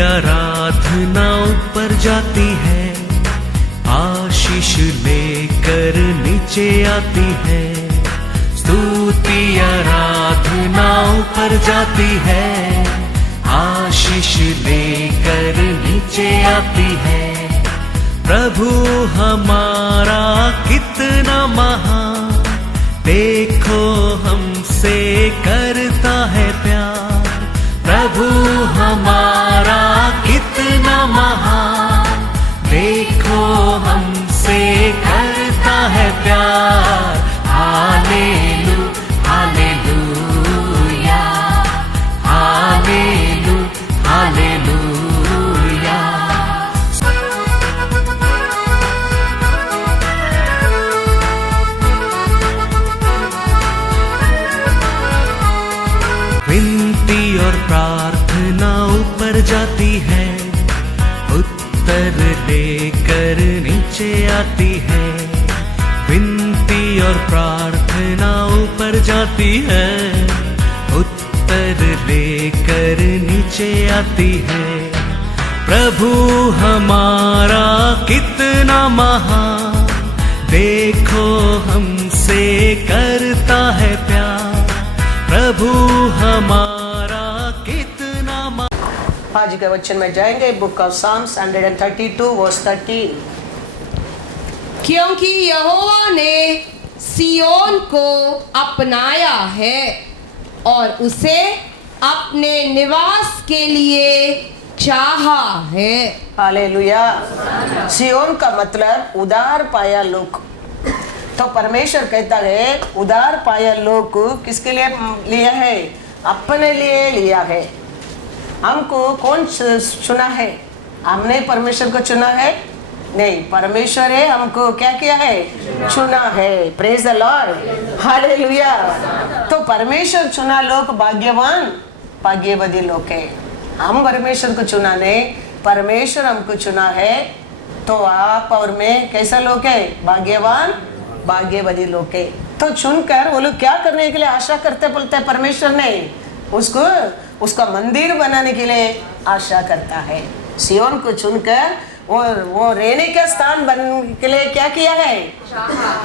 आराधना ऊपर जाती है, आशीष लेकर नीचे आती है। स्तुति आराधना ऊपर जाती है, आशीष लेकर नीचे आती है। प्रभु हमारा कितना महान, देखो हमसे करता है प्यार। प्रभु हमारा कितना महान, देखो हमसे करता है प्यार। हालेलू हालेलूया, हालेलू हालेलूया। विनती और प्रार्थना ऊपर जाती है, उत्तर लेकर नीचे आती है। विनती और प्रार्थना ऊपर जाती है, उत्तर लेकर नीचे आती है। प्रभु हमारा कितना महान, देखो हमसे करता है प्यार। प्रभु हमारा कितना महान। आज के वचन में जाएंगे, बुक ऑफ साम्स 132 वर्स 13। क्योंकि यहोवा ने सियोन को अपनाया है और उसे अपने निवास के लिए चाहा है। हालेलुया। सियोन का मतलब उदार पाया लोग। तो परमेश्वर कहता है उदार पाया लोग किसके लिए लिया है? अपने लिए लिया है। हमको कौन चुना है? हमने परमेश्वर को चुना है? नहीं, परमेश्वर है हमको क्या किया है? चुना है। Praise the Lord, hallelujah. तो परमेश्वर चुना लोग भाग्यवान भाग्यवती लोग है। हम परमेश्वर को चुना नहीं, परमेश्वर हमको चुना है। तो आप और मैं कैसा लोग है? भाग्यवान भाग्यवती लोग है। तो चुनकर वो लोग क्या करने के लिए आशा करते बोलते हैं? परमेश्वर ने उसको उसका मंदिर बनाने के लिए आशा करता है। सियोन को चुनकर वो रहने का स्थान बनने के लिए क्या किया है?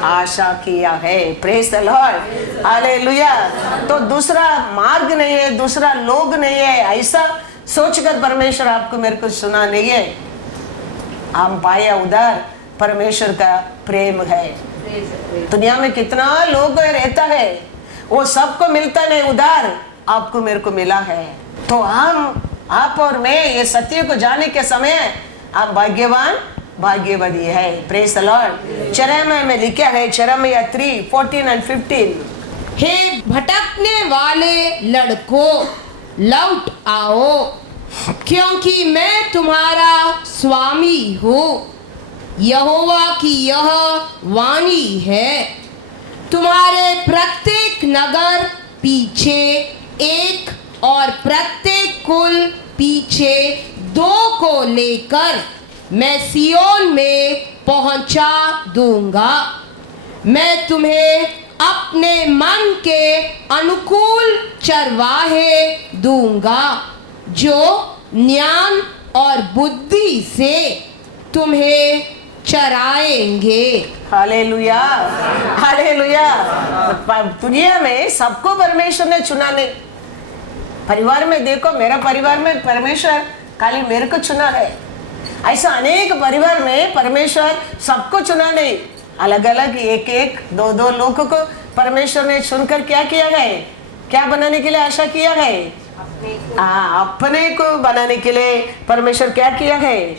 आशा किया है। Praise the Lord, hallelujah. तो दूसरा मार्ग नहीं है, दूसरा लोग नहीं है, ऐसा सोचकर परमेश्वर आपको मेरे को सुना नहीं है। हम पाया उधार परमेश्वर का प्रेम है। दुनिया में कितना लोग रहता है, वो सबको मिलता नहीं, उधार आपको मेरे को मिला है। तो हम आप और मैं ये सत्य को जाने के समय आप भाग्यवान भाग्यवती है। Praise the Lord. यिर्मयाह में लिखा है, यिर्मयाह 3:14 और 15। हे भटकने वाले लड़कों, लौट आओ, क्योंकि मैं तुम्हारा स्वामी हूँ। यहोवा की यह वाणी है, तुम्हारे प्रत्येक नगर पीछे एक और प्रत्येक कुल पीछे 2 को लेकर मैं सियोन में पहुंचा दूंगा। मैं तुम्हें अपने मन के अनुकूल चरवाहे दूंगा, जो ज्ञान और बुद्धि से तुम्हें चराएंगे। Hallelujah hallelujah. दुनिया में सबको परमेश्वर ने चुना नहीं। परिवार में देखो, मेरा परिवार में परमेश्वर खाली मेरे को चुना है। ऐसा अनेक परिवार में परमेश्वर सबको चुना नहीं, अलग अलग एक एक 2 लोगों को परमेश्वर ने चुनकर क्या किया है? क्या बनाने के लिए आशा किया है? अपने को बनाने के लिए परमेश्वर क्या किया है?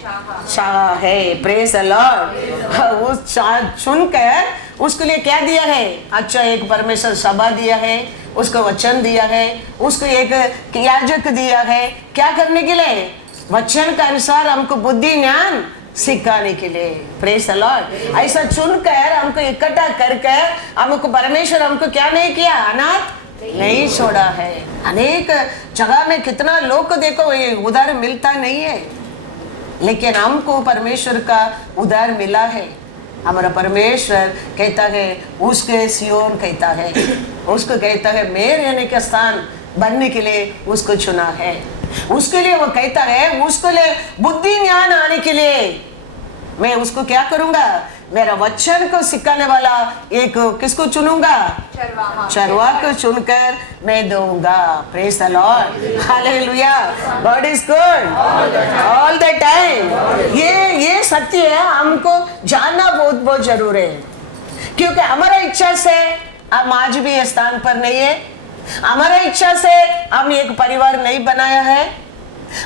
चाहा है। Praise the Lord. वो चुनकर उसके लिए क्या दिया है? अच्छा, एक परमेश्वर सभा दिया है, उसको वचन दिया है, उसको एक याजक दिया है। क्या करने के लिए? वचन के अनुसार हमको बुद्धि ज्ञान सिखाने के लिए। Praise the Lord. ऐसा चुनकर हमको इकट्ठा करके हमको परमेश्वर हमको क्या नहीं किया? अनाथ नहीं छोड़ा है। अनेक जगह में कितना लोग को देखो ये उधार मिलता नहीं है, लेकिन हमको परमेश्वर का उधार मिला है। हमारा परमेश्वर कहता है, उसके सियोन कहता है, उसको कहता है मैं रहने का स्थान बनने के लिए उसको चुना है। उसके लिए वो कहता है, उसके लिए बुद्धि ज्ञान आने के लिए मैं उसको क्या करूंगा, मेरा वचन को सिखाने वाला एक किसको चुनूंगा, चरवाहा को चुनकर मैं दूंगा। Praise the Lord, hallelujah, God is good all the time. ये सत्य है, हमको जानना बहुत बहुत जरूरी है, क्योंकि हमारा इच्छा से हम आज भी इस स्थान पर नहीं है, हमारा इच्छा से हम एक परिवार नहीं बनाया है,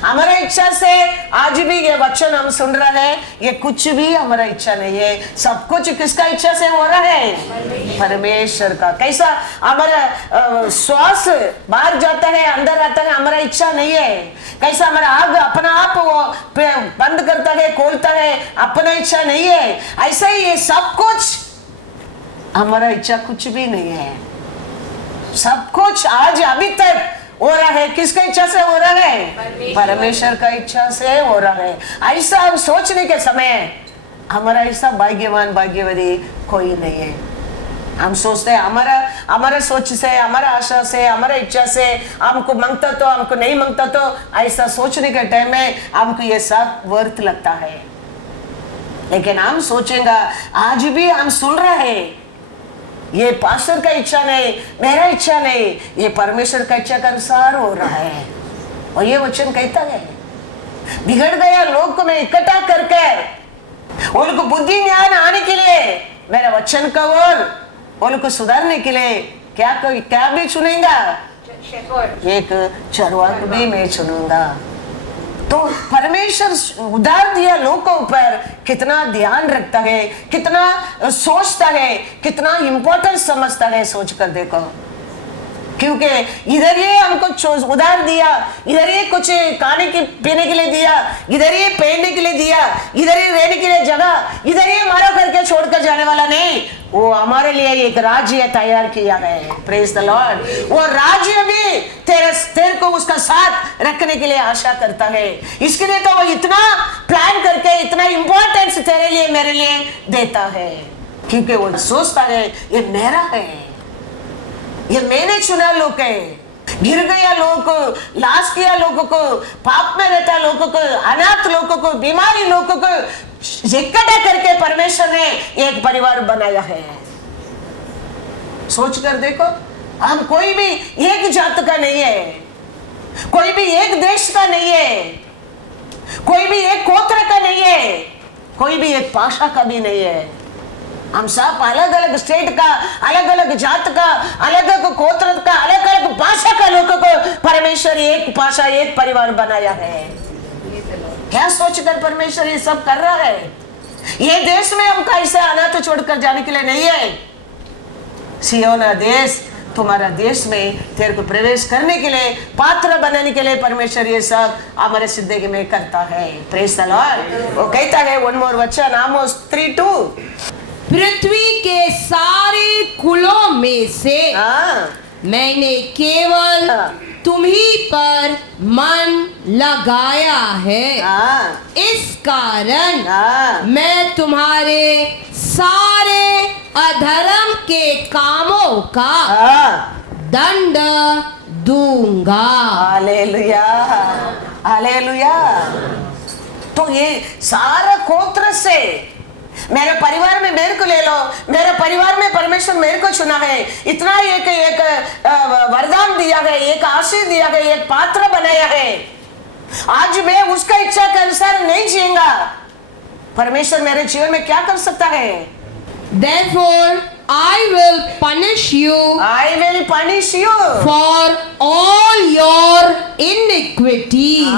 हमारा इच्छा से आज भी ये वचन हम सुन रहे हैं, ये कुछ भी हमारा इच्छा नहीं है। सब कुछ किसका इच्छा से हो रहा है, परमेश्वर का। कैसा हमारा श्वास बाहर जाता है अंदर आता है, हमारा इच्छा नहीं है। कैसा हमारा आग अपना आप वो बंद करता है खोलता है, अपना इच्छा नहीं है। ऐसा ही ये सब कुछ हमारा इच्छा कुछ भी नहीं है। सब कुछ आज अभी तक हो रहा है, किसका इच्छा से हो रहा है, परमेश्वर का इच्छा से हो रहा है। ऐसा हम सोचने के समय हमारा ऐसा भाग्यवान भाग्यवती कोई नहीं है। हम सोचते हैं हमारा सोच से, हमारा आशा से, हमारा इच्छा से, हमको मांगता तो हमको नहीं मांगता तो, ऐसा सोचने के टाइम में हमको ये सब व्यर्थ लगता है। लेकिन हम सोचेंगे, आज भी हम सुन रहे हैं, ये पास्टर का इच्छा नहीं, मेरा इच्छा नहीं, ये परमेश्वर का इच्छा के अनुसार हो रहा है। और ये वचन कहता है, बिगड़ गया लोग को मैं इकट्ठा करके उनको बुद्धि ज्ञान आने के लिए, मेरा वचन का उनको सुधारने के लिए क्या भी चुनेगा, एक चरवाहा भी मैं चुनूंगा। तो परमेश्वर उधार दिया लोग को ऊपर कितना ध्यान रखता है, कितना सोचता है, कितना इंपॉर्टेंस समझता है, सोच कर देखो। क्योंकि इधर ये हमको उधार दिया, इधर ये कुछ खाने के पीने के लिए दिया, इधर ये पहनने के लिए दिया, इधर ये रहने के लिए जगह, इधर ये मारा करके छोड़कर जाने वाला नहीं। वो हमारे लिए एक राज्य तैयार किया है। Praise the Lord. वो राज्य भी तेरे को उसका साथ रखने के लिए आशा करता है। इसके लिए तो वो इतना प्लान करके इतना इंपॉर्टेंस तेरे लिए मेरे लिए देता है, क्योंकि वो सोचता है ये मेरा है, ये मैंने चुना लोग है। गिर गया लोगों को, लाश किया लोगों को, पाप में रहता लोगों को, अनाथ लोगों को, बीमारी लोगों को इकट्ठा करके परमेश्वर ने एक परिवार बनाया है। सोच कर देखो, हम कोई भी एक जात का नहीं है, कोई भी एक देश का नहीं है, कोई भी एक गोत्र का नहीं है, कोई भी एक भाषा का भी नहीं है। हम सब अलग अलग स्टेट का, अलग अलग जात का, अलग अलग गोत्र का, अलग अलग भाषा का लोगों को परमेश्वर एक भाषा एक परिवार बनाया है। क्या सोचकर परमेश्वर ये सब कर रहा है? ये देश में हम कैसे अनाथ छोड़कर जाने के लिए नहीं है। सियोना देश तुम्हारा देश में तेरे को प्रवेश करने के लिए, पात्र बनाने के लिए परमेश्वर ये सब हमारे जिंदगी में करता है। Praise the Lord. वो कहता है वन मोर वचन, आमोस 3:2, पृथ्वी के सारे कुलों में से मैंने केवल तुम्ही पर मन लगाया है। इस कारण मैं तुम्हारे सारे अधर्म के कामों का दंड दूंगा। Hallelujah, hallelujah. तो ये सारा गोत्र से मेरे परिवार में मेरे को ले लो, मेरे परिवार में परमेश्वर मेरे को चुना है, इतना एक वरदान दिया है, एक आशीष दिया है, एक पात्र बनाया है। आज मैं उसका इच्छा के अनुसार नहीं जिएगा, परमेश्वर मेरे जीवन में क्या कर सकता है? Therefore I will punish you. I will punish you for all your iniquities.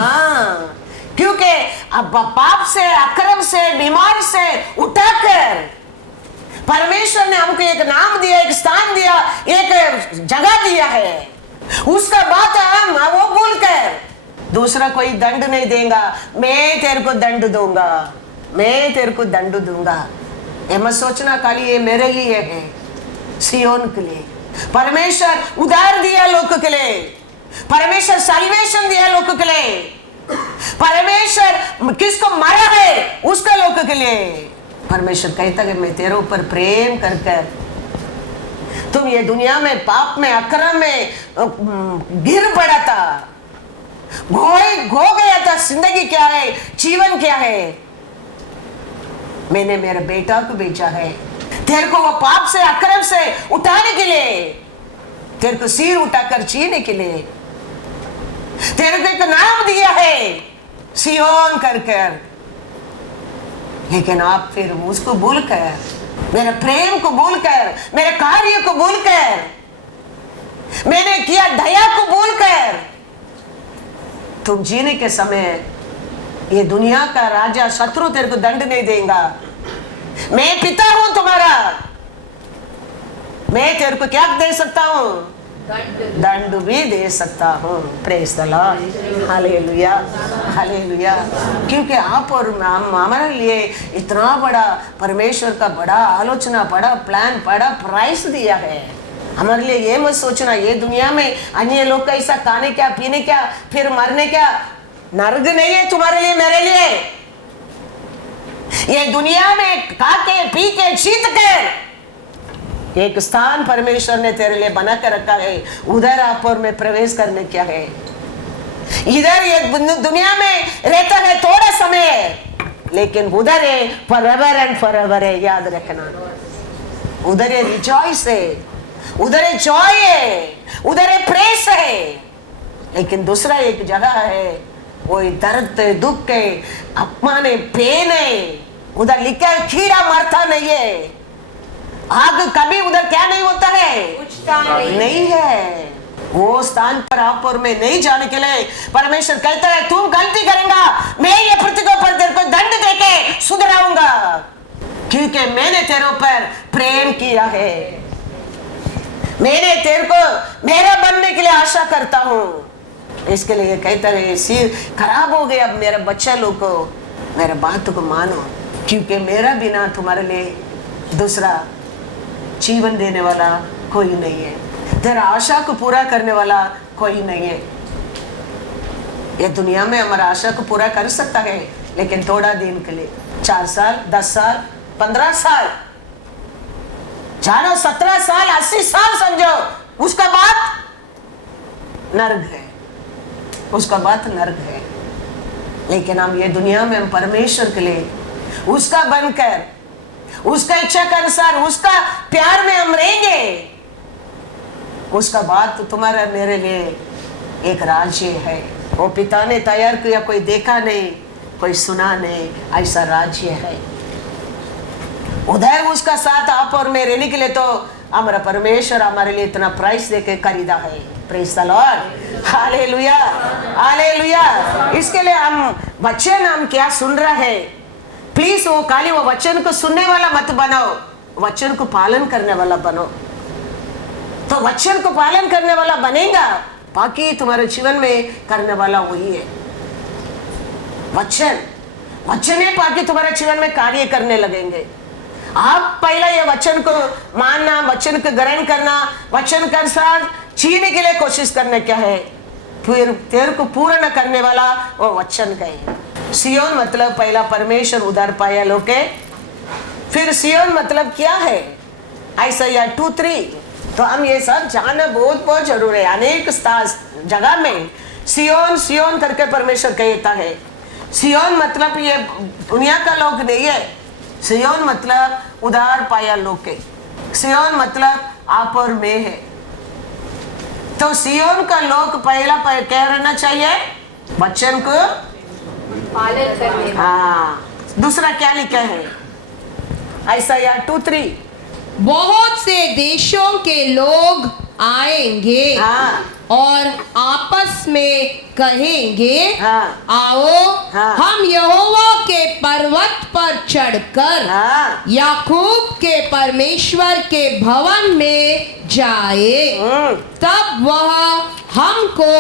क्योंकि अब पाप से, अक्रम से, बीमार से उठाकर परमेश्वर ने हमको एक नाम दिया, एक स्थान दिया, एक जगह दिया है। उसका बात हम वो बोलकर दूसरा कोई दंड नहीं देगा। मैं तेरे को दंड दूंगा, मैं तेरे को दंड दूंगा। ये मत सोचना खाली ये मेरे लिए है, सियोन के लिए। परमेश्वर उधार दिया लोगों के लिए, परमेश्वर सल्वेशन दिया लोगों के लिए, परमेश्वर किसको मारा है उसका लोगों के लिए। परमेश्वर कहता है मैं तेरे ऊपर प्रेम कर कर, तुम ये दुनिया में पाप में, अक्रम में गिर पड़ा था, खो गया था। जिंदगी क्या है, जीवन क्या है? मैंने मेरे बेटा को भेजा है तेरे को वो पाप से, अक्रम से उठाने के लिए, तेरे को सिर उठाकर जीने के लिए। तेरे को एक नाम दिया है सियोन कर। लेकिन आप फिर उसको भूलकर, मेरे प्रेम को भूलकर, मेरे कार्य को भूलकर, मैंने किया दया को भूलकर, तुम जीने के समय ये दुनिया का राजा शत्रु तेरे को दंड नहीं देगा। मैं पिता हूं तुम्हारा, मैं तेरे को क्या दे सकता हूं? दंड भी दे सकता हूं। Praise the Lord, hallelujah, hallelujah. क्योंकि आप और हमारे लिए इतना बड़ा परमेश्वर का बड़ा आलोचना, बड़ा प्लान, बड़ा प्राइस दिया है। हमारे लिए ये मत सोचना ये दुनिया में अन्य लोग कैसा खाने क्या, पीने क्या, फिर मरने क्या। नर्क नहीं है तुम्हारे लिए, मेरे लिए। ये दुनिया में खा के पी के जीत के एक स्थान परमेश्वर ने तेरे लिए बना कर रखा है। उधर आप और में प्रवेश करने क्या है। इधर ये दुनिया में रहता है थोड़ा समय, लेकिन उधर है फॉरएवर एंड फॉरएवर है। याद रखना, उधर है रिजॉइस है, उधर है जॉय है, उधर है प्रेस है। लेकिन दूसरा एक जगह है, वो दर्द है, दुख है, अपमान है, पेन है। उधर लिखा है कीड़ा मरता नहीं है। आग कभी उधर क्या नहीं होता है, नहीं है। वो स्थान पर आप और मैं नहीं जाने के लिए परमेश्वर कहता है तुम गलती करेगा, मैं ये पृथ्वी पर तेरे को दंड देके सुधराऊंगा, क्योंकि मैंने तेरे ऊपर प्रेम किया है। मैंने तेरे को मेरा बनने के लिए आशा करता हूं। इसके लिए कहता है सिर खराब हो गया मेरा बच्चा लोग को, मेरा बात को मानो, क्योंकि मेरा बिना तुम्हारे लिए दूसरा जीवन देने वाला कोई नहीं है, तेरा आशा को पूरा करने वाला कोई नहीं है। ये दुनिया में हमारा आशा को पूरा कर सकता है, लेकिन थोड़ा दिन के लिए, 4 साल, 10 साल, 15 साल, जानो 17 साल, 80 साल समझो, उसका बात नर्क है, उसका बात नर्क है। लेकिन हम ये दुनिया में हम परमेश्वर के लिए उसका बनकर, उसका इच्छा के अनुसार, उसका प्यार में हम रहेंगे। उसका बात तो तुम्हारा मेरे लिए एक राज्य है। वो पिता ने तैयार किया, कोई देखा नहीं, कोई सुना नहीं, ऐसा राज्य है। उधर उसका साथ आप और मैं रहने के लिए तो हमारा परमेश्वर हमारे लिए इतना प्राइस देके खरीदा है। Praise the Lord, hallelujah, hallelujah. इसके लिए हम वचन हम क्या सुन रहा है, प्लीज वो खाली वो वचन को सुनने वाला मत बनाओ, वचन को पालन करने वाला बनो। तो वचन को पालन करने वाला बनेगा, बाकी तुम्हारे जीवन में करने वाला वही है। वचन है, बाकी तुम्हारे जीवन में कार्य करने लगेंगे। आप पहला ये वचन को मानना, वचन को ग्रहण करना, वचन के अनुसार जीने के लिए कोशिश करना क्या है, फिर तेरे को पूर्ण करने वाला वो वचन का है। सियोन मतलब पहला परमेश्वर उधार पाया लोग के। फिर सियोन मतलब क्या है, आइसाया 2:3। तो हम ये सब जानना बहुत बहुत जरूरी है। अनेक जगह में सियोन सियोन करके परमेश्वर कहता है। सियोन मतलब ये दुनिया का लोग नहीं है, सियोन मतलब उधार पाया लोग के। सियोन मतलब आप और मैं है। तो सियोन का लोग पहला क्या रहना चाहिए, वचन को पालन करने। हाँ, दूसरा क्या लिखा है, आइसाया 2:3। बहुत से देशों के लोग आएंगे, हाँ, और आपस में कहेंगे, हाँ, आओ, हाँ, हम यहोवा के पर्वत पर चढ़कर, हाँ, याकूब के परमेश्वर के भवन में जाए। तब वह हमको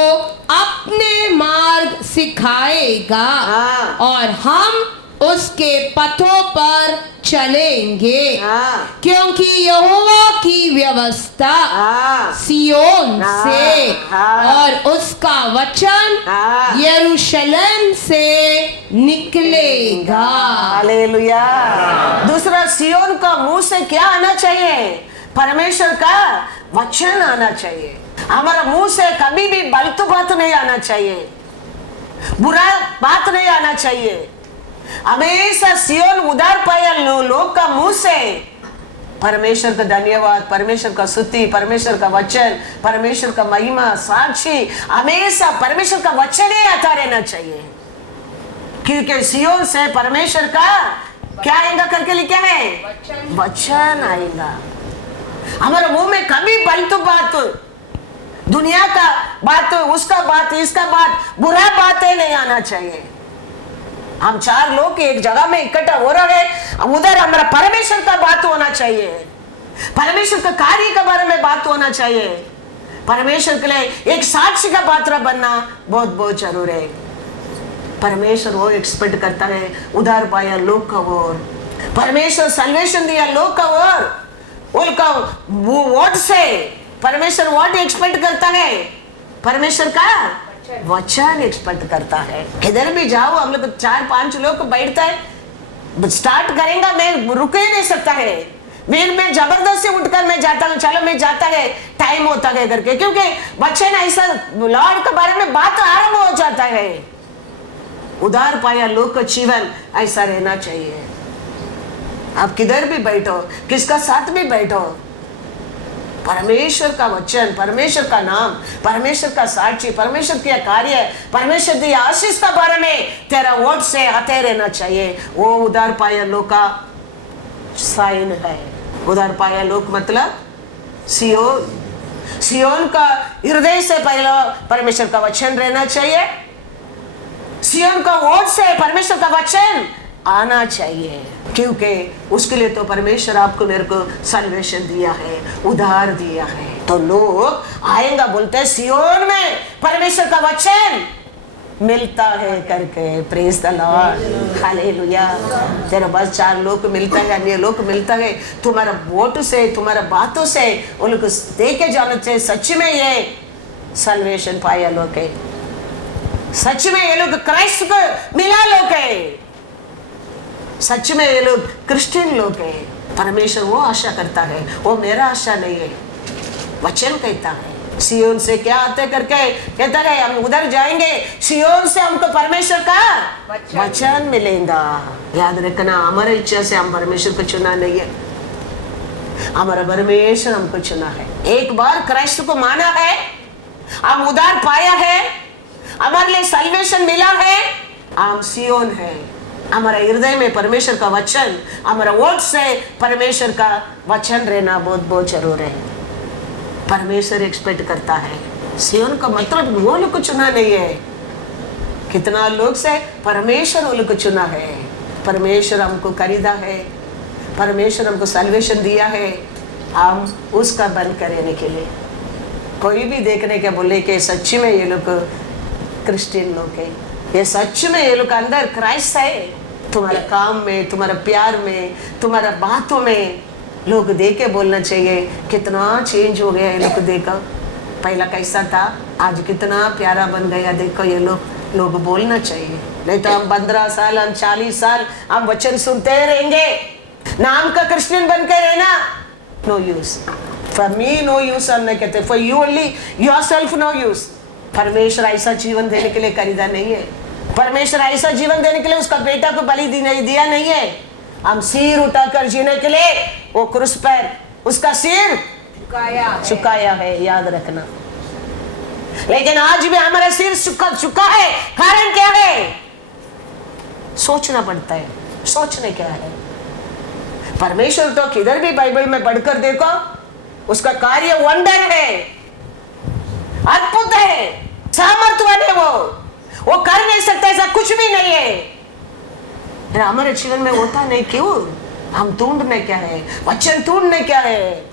अपने मार्ग सिखाएगा, हाँ, और हम उसके पथों पर चलेंगे। हाँ, क्योंकि यहोवा की व्यवस्था हाँ, सियोन हाँ, से, हाँ, और उसका वचन हाँ, यरूशलेम से निकलेगा। हालेलुया। दूसरा, सियोन का मुंह से क्या आना चाहिए, परमेश्वर का वचन आना चाहिए। हमारा मुंह से कभी भी बलतू बात नहीं आना चाहिए। बुरा बात नहीं आना चाहिए। हमेशा सियोन उदार पाया लोग का मुंह से परमेश्वर का धन्यवाद, परमेश्वर का स्तुति, परमेश्वर का वचन, परमेश्वर का महिमा, साक्षी, हमेशा परमेश्वर का वचन ही आता रहना चाहिए। क्योंकि सियोन से परमेश्वर का क्या आएगा करके लिखा है, वचन आएगा। हमारे मुंह में कभी फालतू बात, दुनिया का बात, उसका बात, इसका बात, बुरा बातें नहीं आना चाहिए। हम 4 लोग एक जगह में इकट्ठा हो रहे हैं, उधर हमारा परमेश्वर का बात होना चाहिए, परमेश्वर का कार्य के बारे में बात होना चाहिए। परमेश्वर के लिए एक साक्षी का पात्र बनना बहुत बहुत जरूरी है। परमेश्वर वो एक्सपेक्ट करता है उधार पाया लोग का ओर, परमेश्वर सल्वेशन दिया लोग का ओर, उनका वो वोट से परमेश्वर वोट एक्सपेक्ट करता है, परमेश्वर का वचन एक्सपेक्ट करता है। किधर भी जाओ हम लोग 4-5 लोग बैठता है, स्टार्ट करेंगे, मैं रुक ही नहीं सकता है, मैं जबरदस्ती उठकर मैं जाता हूँ, चलो मैं जाता है, टाइम होता है करके, क्योंकि वचन ऐसा लॉर्ड के बारे में बात आरंभ हो जाता है। उधार पाया लोग का जीवन ऐसा रहना चाहिए। आप किधर भी बैठो, किसका साथ भी बैठो, परमेश्वर का वचन, परमेश्वर का नाम, परमेश्वर का साक्षी, परमेश्वर के कार्य, परमेश्वर की आशीष के बारे में तेरा वोट से आते रहना चाहिए। वो उधार पाया लोग का साइन है। उधार पाया लोग मतलब सियोन का हृदय से पहले परमेश्वर का वचन रहना चाहिए, सियोन का वोट से परमेश्वर का वचन आना चाहिए, क्योंकि उसके लिए तो परमेश्वर आपको मेरे को सल्वेशन दिया है, उधार दिया है। तो लोग आएंगे बोलते हैं सियोन में परमेश्वर का वचन मिलता है करके, प्रेज द लॉर्ड, हालेलुया। तेरा बस 4 लोग मिलता है, अन्य लोग मिलता है, तुम्हारा वोट से, तुम्हारा बातों से उनको देखे जाना चाहिए। सच में ये सल्वेशन पाया लोग है, सच में ये लोग क्राइस्ट को मिला लोग है, सच में ये लोग क्रिश्चियन लोग हैं। परमेश्वर वो आशा करता है, वो मेरा आशा नहीं है। वचन कहता है सियोन से क्या आते करके कहता है हम उधर जाएंगे, सियोन से हमको परमेश्वर का वचन मिलेगा। याद रखना, हमारी इच्छा से हम परमेश्वर को चुना नहीं है, हमारा परमेश्वर हमको चुना है। एक बार क्राइस्ट को माना है, हम उधार पाया है, हमारे लिए सल्वेशन मिला है, हम सियोन है। हमारा हृदय में परमेश्वर का वचन, हमारा वोट से परमेश्वर का वचन रहना बहुत बहुत जरूर है। परमेश्वर एक्सपेक्ट करता है। सियोन का मतलब वो लोग को चुना नहीं है, कितना लोग से परमेश्वर वो लोग को चुना है। परमेश्वर हमको खरीदा है, परमेश्वर हमको सल्वेशन दिया है, हम उसका बन करने के लिए। कोई भी देखने के बोले कि सच्ची में ये लोग क्रिश्चियन लोग है, ये सच में ये लोग अंदर क्राइस्ट है। तुम्हारा काम में, तुम्हारा प्यार में, तुम्हारा बातों में लोग देख के बोलना चाहिए कितना चेंज हो गया ये लोग। देखो पहला कैसा था, आज कितना प्यारा बन गया, देखो ये लोग बोलना चाहिए। नहीं तो हम 15 साल, हम 40 साल हम वचन सुनते रहेंगे, नाम का क्रिश्चियन बन के रहना, no use. For me no use हम नहीं कहते, for you only yourself no use. परमेश्वर ऐसा जीवन देने के लिए खरीदा नहीं है, परमेश्वर ऐसा जीवन देने के लिए उसका बेटा को बलि दिया नहीं है। हम सिर उठाकर जीने के लिए वो क्रूस पर उसका सिर झुकाया है, याद रखना। लेकिन आज भी हमारा सिर झुका है, कारण क्या है? सोचना पड़ता है, सोचने क्या है। परमेश्वर तो किधर भी बाइबल में पढ़कर देखो, उसका कार्य वंडर है, अद्भुत है, सामर्थ्यवान है। वो कर नहीं सकता, ऐसा कुछ भी नहीं है। हमारे जीवन में होता नहीं, क्यों? हम ढूंढने क्या है, वचन ढूंढने क्या है,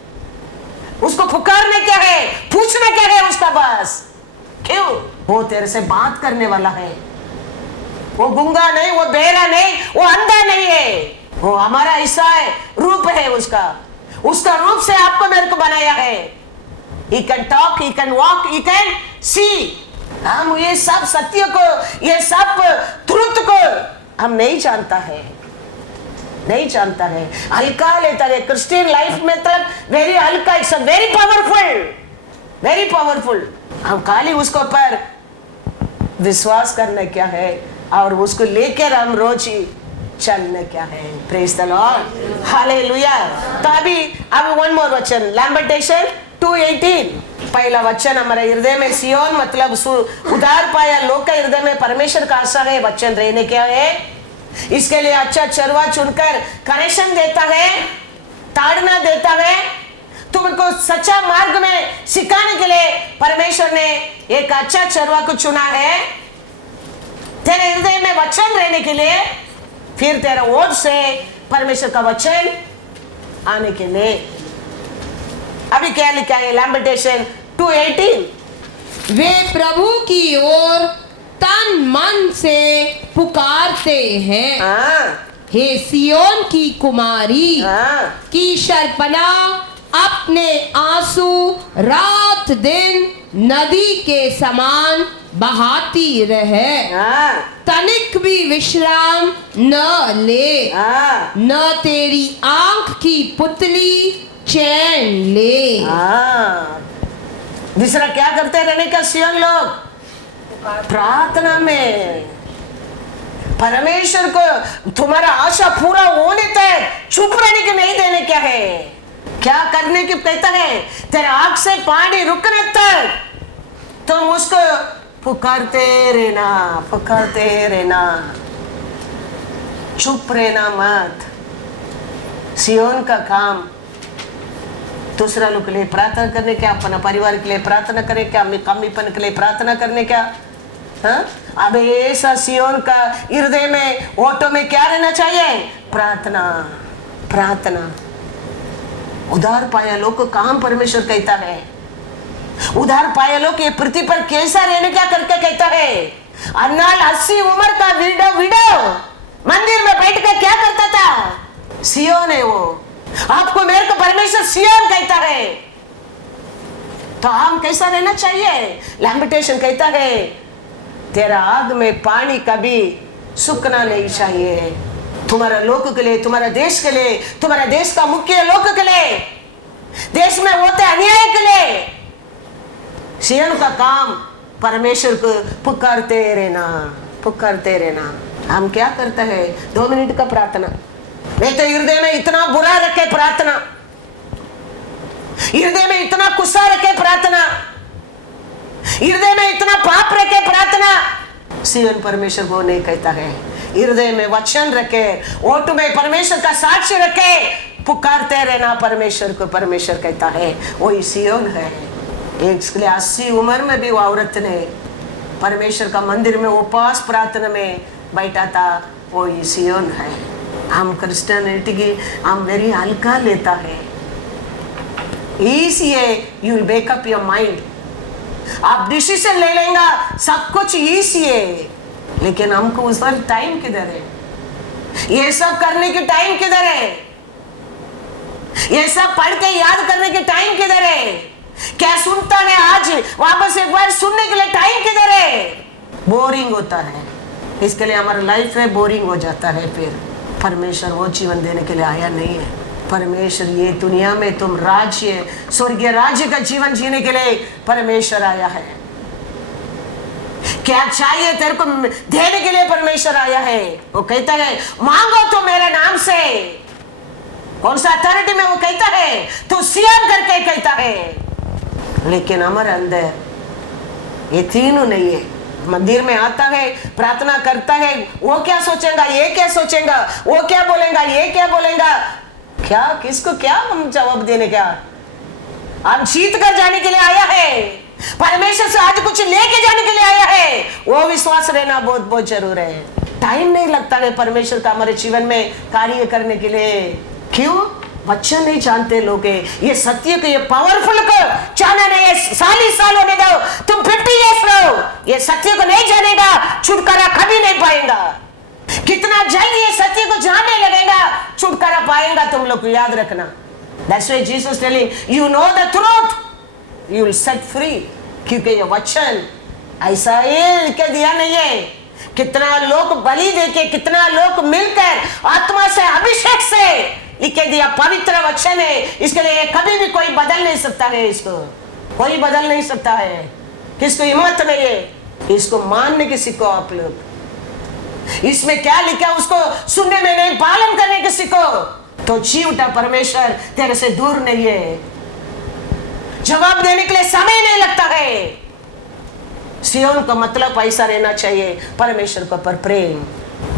उसको पुकारने क्या है, पूछना क्या है उसका, बस क्यों? वो तेरे से बात करने वाला है, वो गूंगा नहीं, वो बहरा नहीं, वो अंधा नहीं है, वो हमारा ऐसा है, रूप है उसका रूप से आपको मेरे को बनाया है। He can talk, he can walk, he can see। हम ये सब सत्य को, ये सब ट्रुथ को हम नहीं जानता है, नहीं जानता है, हल्का लेता है। क्रिश्चियन लाइफ में तो वेरी हल्का, it's very powerful, very powerful. हम खाली उसको पर विश्वास करना क्या है और उसको लेकर हम रोज ही चलना क्या है। Praise the Lord, hallelujah. तो अभी वन मोर वचन, लैम्बटेशन 2:18। पहला वचन, हमारे हृदय में सियोन मतलब उदार पाया लोग का हृदय में परमेश्वर का आशा है। वचन रहने क्या है, इसके लिए अच्छा चरवा चुनकर करेक्शन देता है, ताड़ना देता है, तुमको सच्चा मार्ग में सिखाने के लिए परमेश्वर ने एक अच्छा चरवा को चुना है तेरे हृदय में वचन रहने के लिए, फिर तेरा ओर से परमेश्वर का वचन आने के लिए। अभी क्या लिखा है लैम्बटेशन 2:18, वे प्रभु की ओर तन मन से पुकारते हैं। हे सियोन की कुमारी की शर्पणा अपने आंसू रात दिन नदी के समान बहाती रहे, तनिक भी विश्राम न ले, न तेरी आंख की पुतली चैन ले। दूसरा क्या करते रहने का सियोन लोग, प्रार्थना में परमेश्वर को तुम्हारा आशा पूरा होने तक चुप रहने के नहीं देने क्या है, क्या करने की कहता है, तेरे आंख से पानी रुकने तक तुम उसको पुकारते रहना, पुकारते रहना, चुप रहना मत। सियोन का काम दूसरा लोग के लिए प्रार्थना करने क्या, अपना परिवार के लिए प्रार्थना करने क्या, कमीपन के लिए प्रार्थना करने क्या। अब ऐसा सियोन का हृदय में ओटो में क्या रहना चाहिए, प्रार्थना, प्रार्थना। उधार पाया लोग को काम परमेश्वर कहता है, उधार पाया लोग ये पृथ्वी पर कैसा रहने क्या करके कहता है। अन्नाल 80 उम्र का विडो मंदिर में बैठ कर क्या करता था, सियोन है वो। आपको मेरे को परमेश्वर सियोन कहता है, तो हम कैसा रहना चाहिए। लैम्बटेशन कहता है तेरा आग में पानी कभी सूखना नहीं चाहिए। तुम्हारा लोक के लिए, तुम्हारा देश के लिए, तुम्हारा देश का मुख्य लोक के लिए, देश में होते अन्याय के लिए सियोन का काम परमेश्वर को पुकारते रहना, पुकारते रहना। हम क्या करते हैं, 2 मिनट का प्रार्थना, नहीं तो हृदय में इतना बुरा रखे प्रार्थना, हृदय में इतना गुस्सा रखे प्रार्थना, हृदय में इतना पाप रखे प्रार्थना। सियोन परमेश्वर को नहीं कहता है, हृदय में वचन रखे, ओट में परमेश्वर का साक्ष्य रखे, पुकारते रहना परमेश्वर को। परमेश्वर कहता है वही सियोन है। इसलिए 80 उम्र में भी वो औरत ने परमेश्वर का मंदिर में उपवास प्रार्थना में बैठा था, वो ये सियोन है। हम क्रिश्चियनिटी की हम वेरी हल्का लेता है, इसलिए you will make up your mind, आप डिसीजन ले लेंगे सब कुछ इजी है, लेकिन हमको उस पर टाइम किधर है, ये सब करने की टाइम किधर है, ये सब पढ़ के याद करने की टाइम किधर है, क्या सुनता है आज वापस एक बार सुनने के लिए टाइम किधर है। बोरिंग होता है, इसके लिए हमारा लाइफ में बोरिंग हो जाता है। फिर परमेश्वर वो जीवन देने के लिए आया नहीं है। परमेश्वर ये दुनिया में तुम राज्य, स्वर्गीय राज्य का जीवन जीने के लिए परमेश्वर आया है। क्या चाहिए तेरे को देने के लिए परमेश्वर आया है। वो कहता है मांगो तो मेरे नाम से, कौन सा अथॉरिटी में वो कहता है, तो सियोन करके कहता है। लेकिन हमारे अंदर ये तीनों नहीं है। मंदिर में आता है, प्रार्थना करता है, वो क्या सोचेगा, ये क्या सोचेगा, वो क्या बोलेगा, ये क्या बोलेगा, क्या किसको क्या हम जवाब देने क्या। हम जीत कर जाने के लिए आया है, परमेश्वर से आज कुछ लेके जाने के लिए आया है, वो विश्वास रहना बहुत बहुत जरूर है। टाइम नहीं लगता है परमेश्वर का हमारे जीवन में कार्य करने के लिए। क्यों? वचन नहीं जानते लोग, ये सत्य को, ये पावरफुल को जाना नहीं। साल होने दो, तुम 50 इयर्स रहो, ये सत्य को नहीं जानेगा, छुटकारा कभी नहीं पाएगा। कितना जल्द ये सत्य को जानने लगेगा, छुटकारा पाएगा तुम लोग, याद रखना। That's why Jesus telling, you know the truth, you will set free। क्योंकि ये वचन ऐसा ही लिख दिया नहीं है। कितना लोग बलि देके, कितना लोग मिलकर आत्मा से, अभिषेक से लिखे दिया पवित्र वचन है। इसके लिए कभी भी कोई बदल नहीं सकता है, इसको कोई बदल नहीं सकता है। किसको हिम्मत नहीं है, इसको मानने के सीखो आप लोग। इसमें क्या लिखा है उसको सुनने में नहीं, पालन करने के सीखो। तो झूठा परमेश्वर तेरे से दूर नहीं है, जवाब देने के लिए समय नहीं लगता है। सियोन का मतलब ऐसा रहना चाहिए, परमेश्वर को पर प्रेम।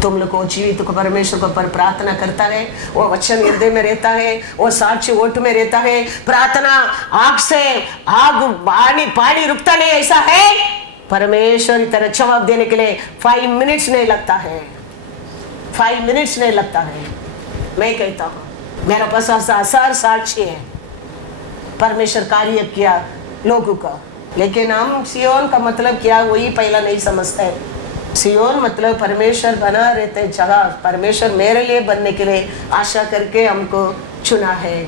तुम लोग को जीवित को परमेश्वर को पर प्रार्थना करता है, वो वचन हृदय में रहता है, वो साक्षी ओठ में रहता है। प्रार्थना आग से आग पानी रुकता नहीं, ऐसा है। परमेश्वर की तरह जवाब देने के लिए 5 मिनट्स नहीं लगता है, 5 मिनट्स नहीं लगता है। मैं कहता हूँ मेरा पास आसार साक्षी है, परमेश्वर कार्य किया लोगों का। लेकिन हम सियोन का मतलब क्या वही पहला नहीं समझते। सियोन मतलब परमेश्वर बना रहते जगह, परमेश्वर मेरे लिए बनने के लिए आशा करके हमको चुना है।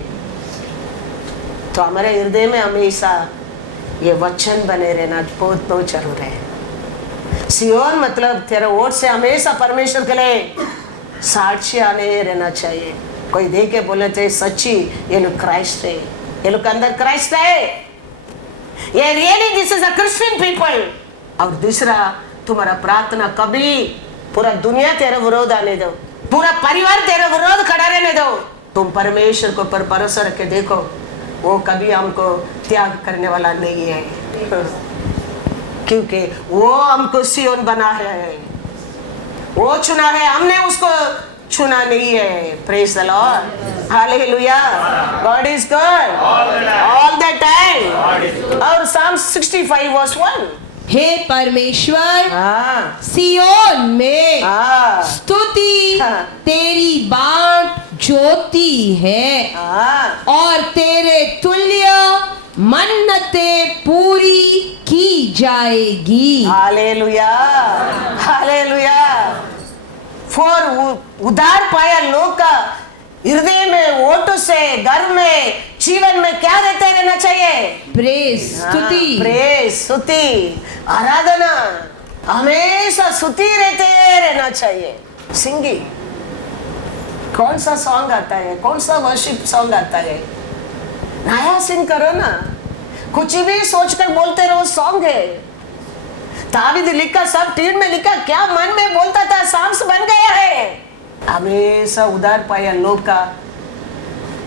तो हमारे हृदय में हमेशा ये वचन बने रहना बहुत बहुत जरूर है। सियोन मतलब तेरे ओर से हमेशा परमेश्वर के लिए साक्षी आने रहना चाहिए। कोई देख के बोले थे सच्ची ये लोग क्राइस्ट है, ये लोग के अंदर क्राइस्ट है, ये really this is a Christian people. और दूसरा, तुम्हारा प्रार्थना कभी पूरा दुनिया तेरा विरोध आने दो, पूरा परिवार तेरा विरोध खड़ा रहने दो, तुम परमेश्वर को पर भरोसा रख के देखो, वो कभी हमको त्याग करने वाला नहीं है। क्योंकि वो हमको सियोन बना है, वो चुना है, हमने उसको चुना नहीं है। Praise the Lord, hallelujah, God is good all the time. और साम 65 वर्स 1, हे परमेश्वर, सियोन में स्तुति तेरी बाट ज्योति है, और तेरे तुल्य मन्नते पूरी की जाएगी। Hallelujah, hallelujah. फॉर उधार पाया लोग का हृदय में, ओटों से, घर में, जीवन में क्या रहते रहना चाहिए? प्रेज, स्तुति, प्रेज, स्तुति, आराधना, हमेशा स्तुति रहते रहना चाहिए। सिंगिंग, कौन सा सॉन्ग आता है, कौन सा वर्शिप सॉन्ग आता है, नया सिंग करो ना, कुछ भी सोचकर बोलते रहो, सॉन्ग है। दावीद लिखा, सब टीम में लिखा, क्या मन में बोलता था, साम्स बन गया है। हमेशा उधार पाया लोग का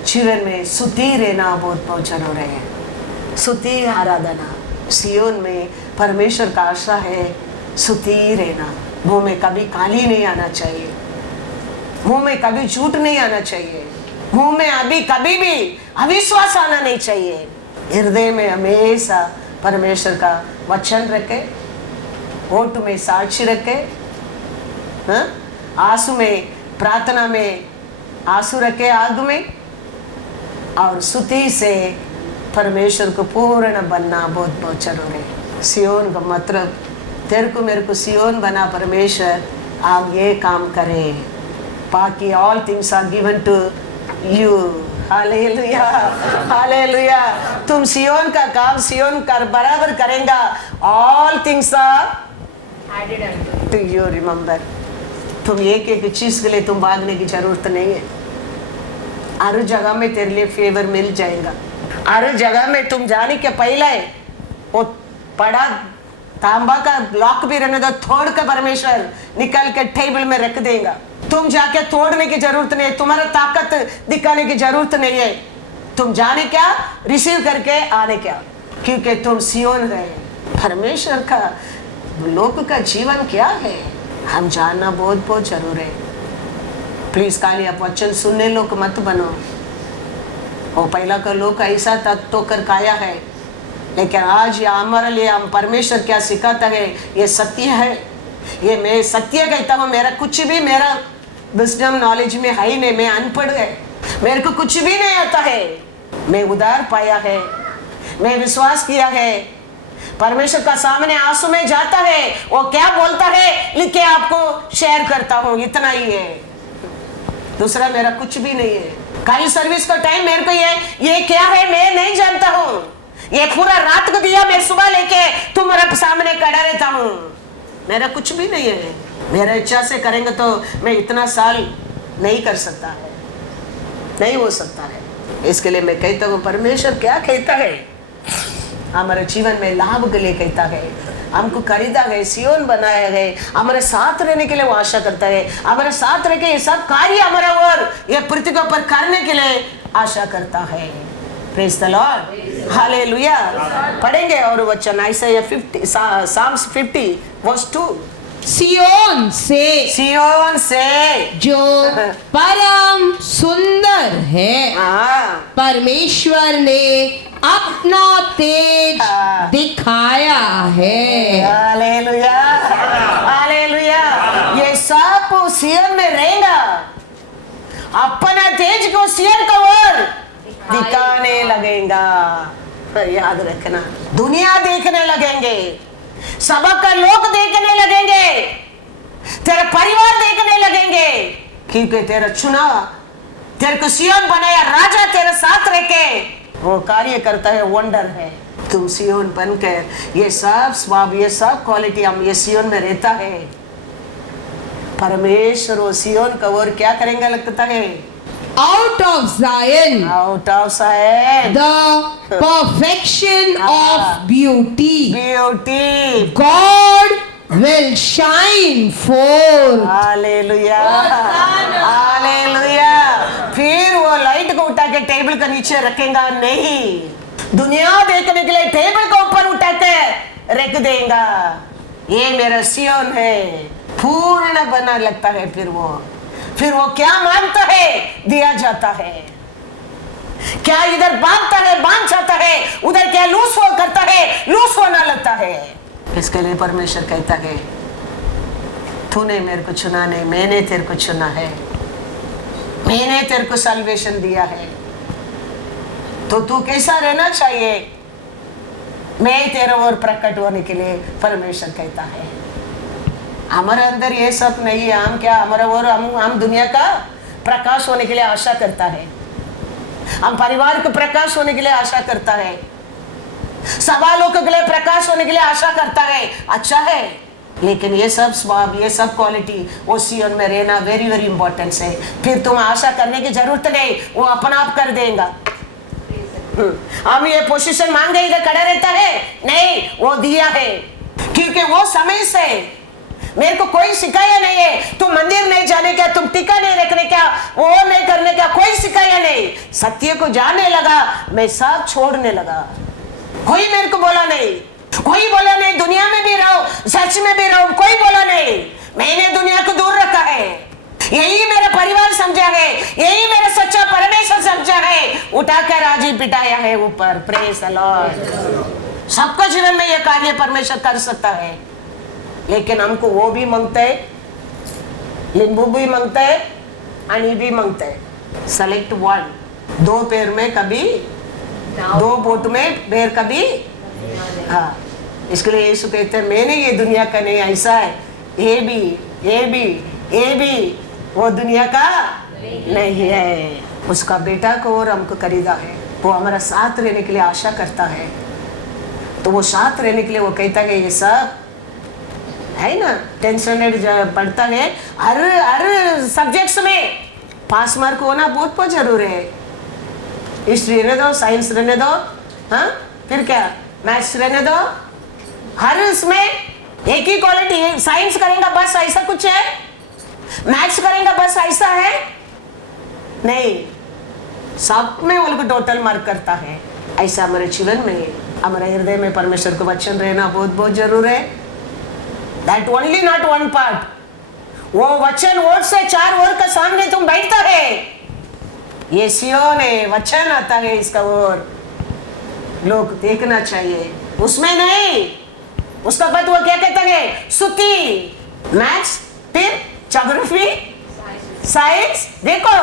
जीवन में स्तुति रहना बहुत बहुत जरूर है। स्तुति, आराधना। सियोन में परमेश्वर का आशा है स्तुति रहना। मुंह में कभी काली नहीं आना चाहिए, मुंह में कभी झूठ नहीं आना चाहिए, मुंह में अभी कभी भी अविश्वास आना नहीं चाहिए। हृदय में हमेशा परमेश्वर का वचन रखे, होठ में साक्षी रखे, आंसू में, प्रार्थना में आंसू रखे, आग में, और स्तुति से परमेश्वर को पूर्ण बनना बहुत बहुत जरूरी है। सियोन का मतलब तेरे को मेरे को सियोन बना परमेश्वर, आप ये काम करें, बाकी all things are given to you. Hallelujah, hallelujah. तुम सियोन का काम सियोन कर बराबर करेंगा, all things are to you. Remember, तुम एक एक चीज के लिए तुम भागने की जरूरत नहीं है। हर जगह में तेरे लिए फेवर मिल जाएगा। हर जगह में तुम जाने के पहले वो पड़ा तांबा का लॉक भी रहने दो, तोड़ कर परमेश्वर निकाल के टेबल में रख देगा। तुम जाके तोड़ने की जरूरत नहीं है, तुम्हारा ताकत दिखाने की जरूरत नहीं है। तुम जाने क्या, रिसीव करके आने क्या, क्योंकि तुम सियोन है। परमेश्वर का लोक का जीवन क्या है हम जानना बहुत बहुत जरूर है। प्लीज खाली आप वचन सुनने लोग मत बनो। वो पहला का लोग ऐसा तक तो कर खाया है, लेकिन आज ये हमारे लिए हम परमेश्वर क्या सिखाता है, ये सत्य है। ये मैं सत्य कहता हूँ, मेरा कुछ भी मेरा विजडम नॉलेज में है ही नहीं, मैं अनपढ़ है, मेरे को कुछ भी नहीं आता है। मैं उधार पाया है, मैं विश्वास किया है, परमेश्वर का सामने आंसू में जाता है, वो क्या बोलता है लिख के आपको शेयर करता हूँ, इतना ही है, दूसरा मेरा कुछ भी नहीं है। कल सर्विस का टाइम मेरे को ये क्या है मैं नहीं जानता हूँ, ये पूरा रात को दिया, मैं सुबह लेके तुम्हारे सामने खड़ा रहता हूँ, मेरा कुछ भी नहीं है। मेरा इच्छा से करेंगे तो मैं इतना साल नहीं कर सकता है, नहीं हो सकता है। इसके लिए मैं कहता हूँ परमेश्वर क्या कहता है हमारे जीवन में लाभ के लिए कहता है, हमको खरीदा है, सियोन बनाया है, हमारे साथ रहने के लिए वो आशा करता है, हमारे साथ रह के ये सब कार्य हमारे और ये पृथ्वी के ऊपर करने के लिए आशा करता है। Praise the Lord, hallelujah. पढ़ेंगे और वचन आइसाया 50 साम्स 50 वर्स 2। सियोन से जो परम सुंदर है, परमेश्वर ने अपना तेज दिखाया है। Hallelujah, hallelujah. ये सब सियन में रहेगा, अपना तेज को सियन को और दिखाने लगेगा। याद रखना, दुनिया देखने लगेंगे, सभा का लोग देखने लगेंगे, तेरा परिवार देखने लगेंगे, क्योंकि तेरा चुना, तेरे को सियोन बनाया राजा, तेरे साथ रह के वो कार्य करता है, वंडर है। तुम सियोन बनकर ये सब स्वभाव, ये सब क्वालिटी हम ये सियोन में रहता है। परमेश्वर वो सियोन का और क्या करेंगे लगता है? Out of Zion, the perfection of beauty, God will shine forth. Hallelujah, hallelujah. फिर वो लाइट को उठा के टेबल के नीचे रखेगा नहीं, दुनिया देखने के लिए टेबल को ऊपर उठा के रख देगा। ये मेरा सियोन है, पूर्ण बना लगता है। फिर वो क्या मांगता है दिया जाता है, क्या इधर बांधता है बांध जाता है, उधर क्या लूस हो करता है लूस होना लगता है। इसके लिए परमेश्वर कहता है, तूने मेरे को चुना नहीं, मैंने तेरे को चुना है, मैंने तेरे को सल्वेशन दिया है, तो तू कैसा रहना चाहिए, मैं तेरे और प्रकट होने के लिए परमेश्वर कहता है। हमारे अंदर ये सब नहीं है, हम क्या हमारा और हम दुनिया का प्रकाश होने के लिए आशा करता है, हम परिवार को प्रकाश होने के लिए आशा करता है, सभा लोगों के लिए प्रकाश होने के लिए आशा करता है। अच्छा है, लेकिन ये सब स्वभाव, ये सब क्वालिटी वो सियोन में रहना वेरी वेरी इंपॉर्टेंट है। फिर तुम आशा करने की जरूरत नहीं, वो अपना आप कर देगा। हम ये पोजीशन मांगे इधर खड़ा रहता है नहीं, वो दिया है, क्योंकि वो समय से मेरे को कोई सिखाया नहीं है, तुम मंदिर नहीं जाने का, तुम टीका नहीं रखने का, वो नहीं करने का, कोई सिखाया नहीं। सत्य को जानने लगा, मैं सब छोड़ने लगा, कोई मेरे को बोला नहीं, कोई बोला नहीं दुनिया में भी रहो सच में भी रहो, कोई बोला नहीं। मैंने दुनिया को दूर रखा है, यही मेरा परिवार समझा है, यही मेरा सच्चा परमेश्वर समझा है, उठाकर राजी पिटाया है ऊपर। Praise the Lord. सबका जीवन में यह कार्य परमेश्वर कर सकता है, लेकिन हमको वो भी मांगता है, नींबू भी मांगता है, पानी भी मांगता है। सेलेक्ट वन, दो पैर में कभी, दो बोट में पैर कभी। हाँ, इसके लिए यीशु कहते हैं, मैंने ये दुनिया का नहीं, ऐसा है, ये भी वो दुनिया का नहीं है। उसका बेटा को और हमको खरीदा है, वो हमारा साथ रहने के लिए आशा करता है, तो वो साथ रहने के लिए वो कहता है ये सब है ना। 10th स्टैंडर्ड पढ़ता है, हर सब्जेक्ट्स में पास मार्क होना बहुत बहुत जरूरी है। हिस्ट्री रहने दो, साइंस रहने दो, हाँ फिर क्या मैथ्स रहने दो, हर उसमें एक ही क्वालिटी। साइंस करेंगे बस ऐसा कुछ है, मैथ्स करेंगे बस ऐसा है नहीं, सब में वो लोग टोटल मार्क करता है। ऐसा हमारे जीवन में, हमारे हृदय में परमेश्वर को वचन रहना बहुत बहुत जरूरी है। That only not one part, वो वचन ओर से चार ओर का सामने तुम बैठता है, ये सियोन है, वचन आता है इसका ओर लोग देखना चाहिए, उसमें नहीं। उसका बाद वो क्या कहता है, स्तुति, मैथ्स, फिर ज्योग्राफी, साइंस। देखो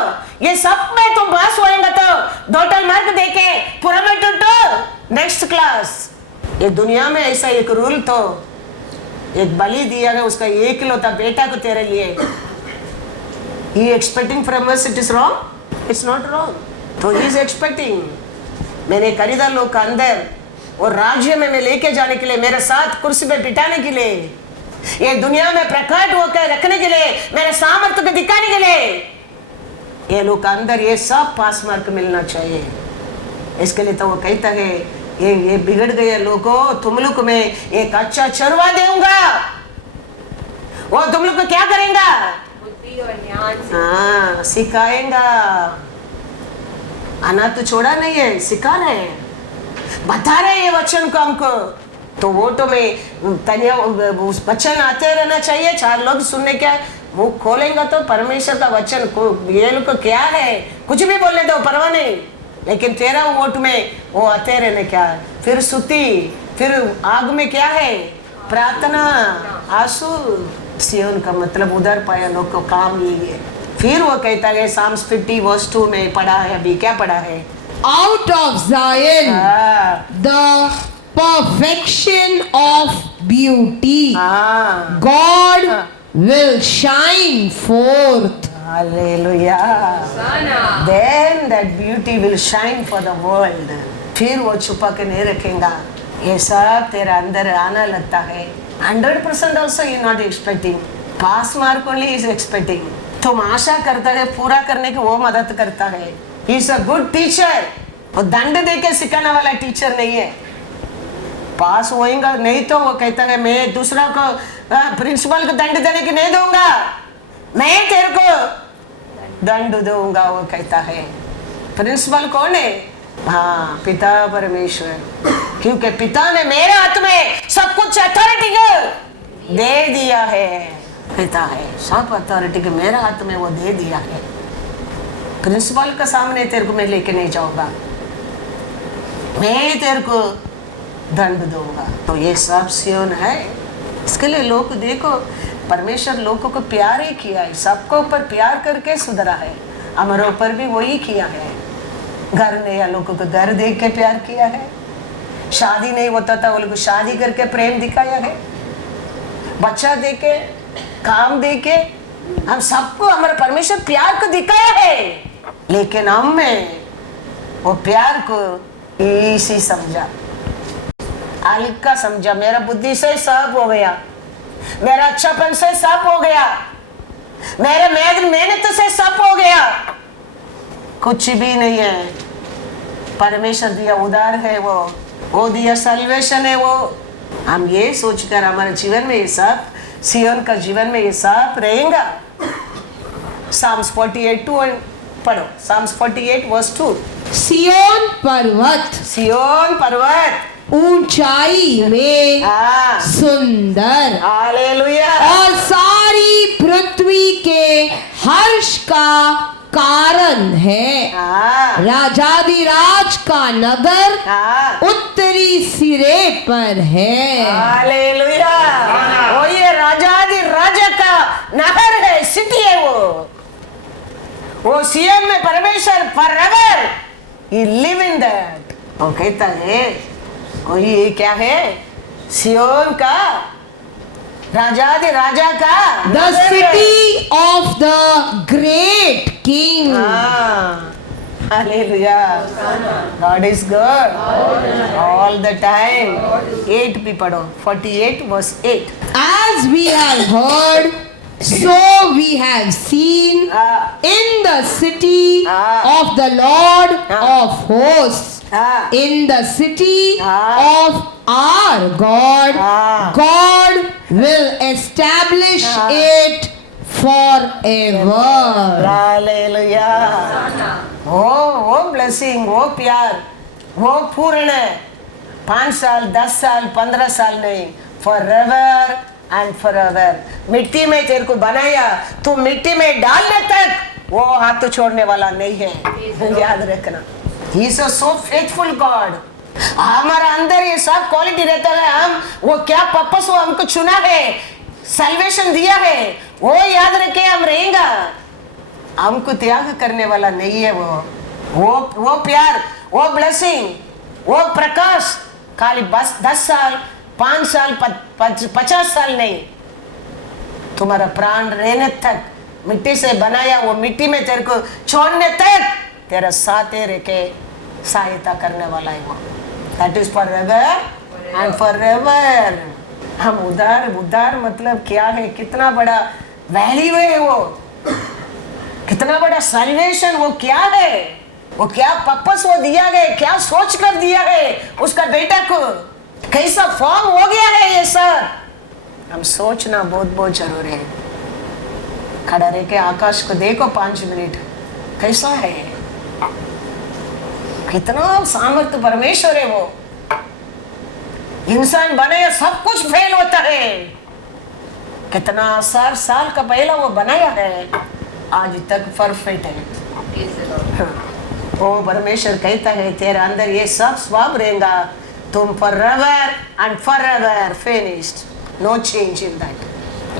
ये सब में तुम पास होएगा तो टोटल मार्क देके प्रमोटेड टू नेक्स्ट क्लास। ये दुनिया में ऐसा एक रूल, तो एक बलि दिया गया उसका एक इकलौता बेटा को तेरे लिए, he expecting from us, it is wrong, it's not wrong, तो he is expecting। मैंने खरीदा लोग का अंदर और राज्य में मैं लेके जाने के लिए, मेरे साथ कुर्सी पे बिठाने के लिए, ये दुनिया में प्रकट होकर रखने के लिए, मेरे सामर्थ्य को दिखाने के लिए, ये लोग का अंदर ये सब पास मार्क मिलना चाहिए। इसके लिए तो वो कहता है ये बिगड़ गए लोगों, तुम लोग में एक अच्छा चरवा दूंगा, वो तुम लोग को क्या करेगा? बुद्धि और ज्ञान से हाँ, सिखाएगा। आना तो छोड़ा नहीं है, सिखा रहे हैं, बता रहे हैं ये वचन को हमको। तो वो तो में तनिया उस वचन आते रहना चाहिए, 4 लोग सुनने क्या मुंह खोलेंगे तो परमेश्वर का वचन को ये लोग को क्या है, कुछ भी बोलने दो, परवाह नहीं, लेकिन तेरा वोट में वो आते रहने क्या है। फिर स्तुति, फिर आग में क्या है? प्रार्थना, आंसू। सियोन का मतलब उधर पाया लोग को काम यही है। फिर वो कहता है साम्स 50:2 में पढ़ा है, अभी क्या पढ़ा है? Out of Zion, हाँ, the perfection of beauty, हाँ, God हाँ। will shine forth. Hallelujah. Then that beauty will shine for the world. फिर वो छुपा के नहीं रखेगा, ये सब तेरा अंदर आना लगता है। 100% also you not expecting, pass mark only is expecting. तुम आशा करता है, पूरा करने की वो मदद करता है। He is a good teacher. वो दंड दे के सिखाने वाला टीचर नहीं है। पास होएगा नहीं तो वो कहता है मैं दूसरा को प्रिंसिपल को दंड देने की नहीं दूंगा, मैं तेरे को दंड दूंगा, वो कहता है। प्रिंसिपल कौन है? हाँ, पिता परमेश्वर, क्योंकि पिता ने मेरे हाथ में सब कुछ अथॉरिटी दे दिया है। पिता है, सब अथॉरिटी के मेरे हाथ में वो दे दिया है। प्रिंसिपल के सामने तेरे को मैं लेके नहीं जाऊंगा, मैं तेरे को दंड दूंगा। तो ये सब सियोन है। इसके लिए लोग देखो, परमेश्वर लोगों को प्यार ही किया है, सबको ऊपर प्यार करके सुधरा है। हमारे ऊपर भी वही किया है। घर नया लोगों को घर देख के प्यार किया है, शादी नहीं होता था वो लोग शादी करके प्रेम दिखाया है, बच्चा देके, काम देके, हम सबको हमारे परमेश्वर प्यार को दिखाया है। लेकिन हमें वो प्यार को इसी समझा, हल्का समझा। मेरा बुद्धि से सब हो गया, मेरा अच्छापन से सब हो गया, मेरे मेहनत से सब हो गया, कुछ भी नहीं है। परमेश्वर दिया उदार है, वो दिया सल्वेशन है। वो हम ये सोचकर हमारे जीवन में ये सब, सियोन का जीवन में ये सब रहेगा। साम्स 48:2 पढ़ो, साम्स 48:2। सियोन पर्वत, सियोन पर्वत ऊंचाई में हाँ, सुंदर हालेलुया, और सारी पृथ्वी के हर्ष का कारण है। हाँ, राजाधिराज का नगर हाँ, उत्तरी सिरे पर है। हालेलुया। वो ये राजा का नगर है, सिटी है। वो सियोन में परमेश्वर forever he live in that। वो कहता है वो ये क्या है? सियोन का राजा का The city of the great king. हाँ, Hallelujah. God is good all the time. 8 भी पढ़ो, 48:8। As we have heard, so we have seen हाँ, in the city Ah. of the Lord Ah. of hosts, हाँ, in the city Ah. of our God, Ah. God will establish Ah. it forever. Hallelujah. वो blessing, वो प्यार, वो पूर्ण 5 साल, 10 साल, 15 साल नहीं, forever and forever। मिट्टी में तेरे को बनाया, तो मिट्टी में डालने तक वो हाथ तो छोड़ने वाला नहीं है, याद रखना। He is a so faithful God। हमारा अंदर ये सब क्वालिटी रहता है। हम वो क्या पर्पस वो हमको चुना है, सल्वेशन दिया है, वो याद रखे हम रहेगा। हमको त्याग करने वाला नहीं है। वो प्यार, वो ब्लेसिंग, वो प्रकाश खाली बस 10 साल, 5 साल, 50 साल नहीं, तुम्हारा प्राण रहने तक, मिट्टी से बनाया वो मिट्टी में तेरे को छोड़ने तक तेरा साथ रह के सहायता करने वाला है वो। That is forever and forever. हम उदार मतलब क्या है, कितना बड़ा वैल्यू है वो, कितना बड़ा सल्वेशन वो क्या है। वो क्या पर्पस वो दिया गया, क्या सोच कर दिया है उसका बेटा को, कैसा फॉर्म हो गया है ये सर। हम सोचना बहुत बहुत जरूरी है। खड़ा रह के आकाश को देखो 5 मिनट, कैसा है, कितना सामर्थ्य परमेश्वर है वो। इंसान बने सब कुछ फेल होता है, कितना साल का पहला वो बनाया है, आज तक परफेक्ट है। वो परमेश्वर कहता है तेरे अंदर ये सब स्वभाव रहेगा, तुम forever and forever finished, no change in that।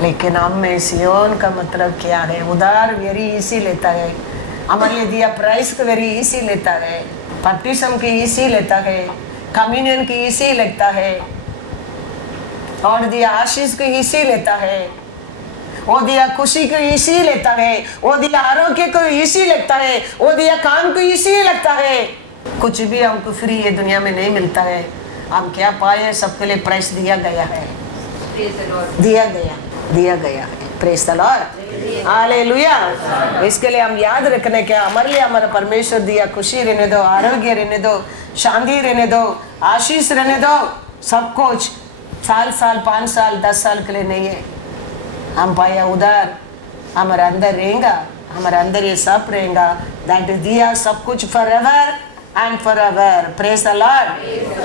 लेकिन हम में सियोन का मतलब क्या है? उधार वेरी इजी लेता है, हमारे लिए दिया प्राइस को वेरी इजी लेता है, बपटिस्म की इजी लेता है, कम्युनियन की इजी लगता है, और दिया आशीष को इसी लेता है, वो दिया खुशी को इसी लेता है, वो दिया आरोग्य को इसी लगता है, वो दिया काम को इसी लगता है। कुछ भी हमको फ्री ये दुनिया में नहीं मिलता है। हम क्या पाए? सबके लिए प्राइस दिया गया है, दिया गया है। Praise the Lord, hallelujah. इसके लिए हम याद रखने क्या, हमारे लिए हमारा परमेश्वर दिया खुशी रहने दो, आरोग्य रहने दो, शांति रहने दो, आशीष रहने दो, सब कुछ साल 5 साल 10 साल के लिए नहीं है। हम पाया उधर हमारे अंदर रहेगा, हमारे अंदर ये सब रहेगा, दैट इज दिया सब कुछ forever and forever। praise the Lord,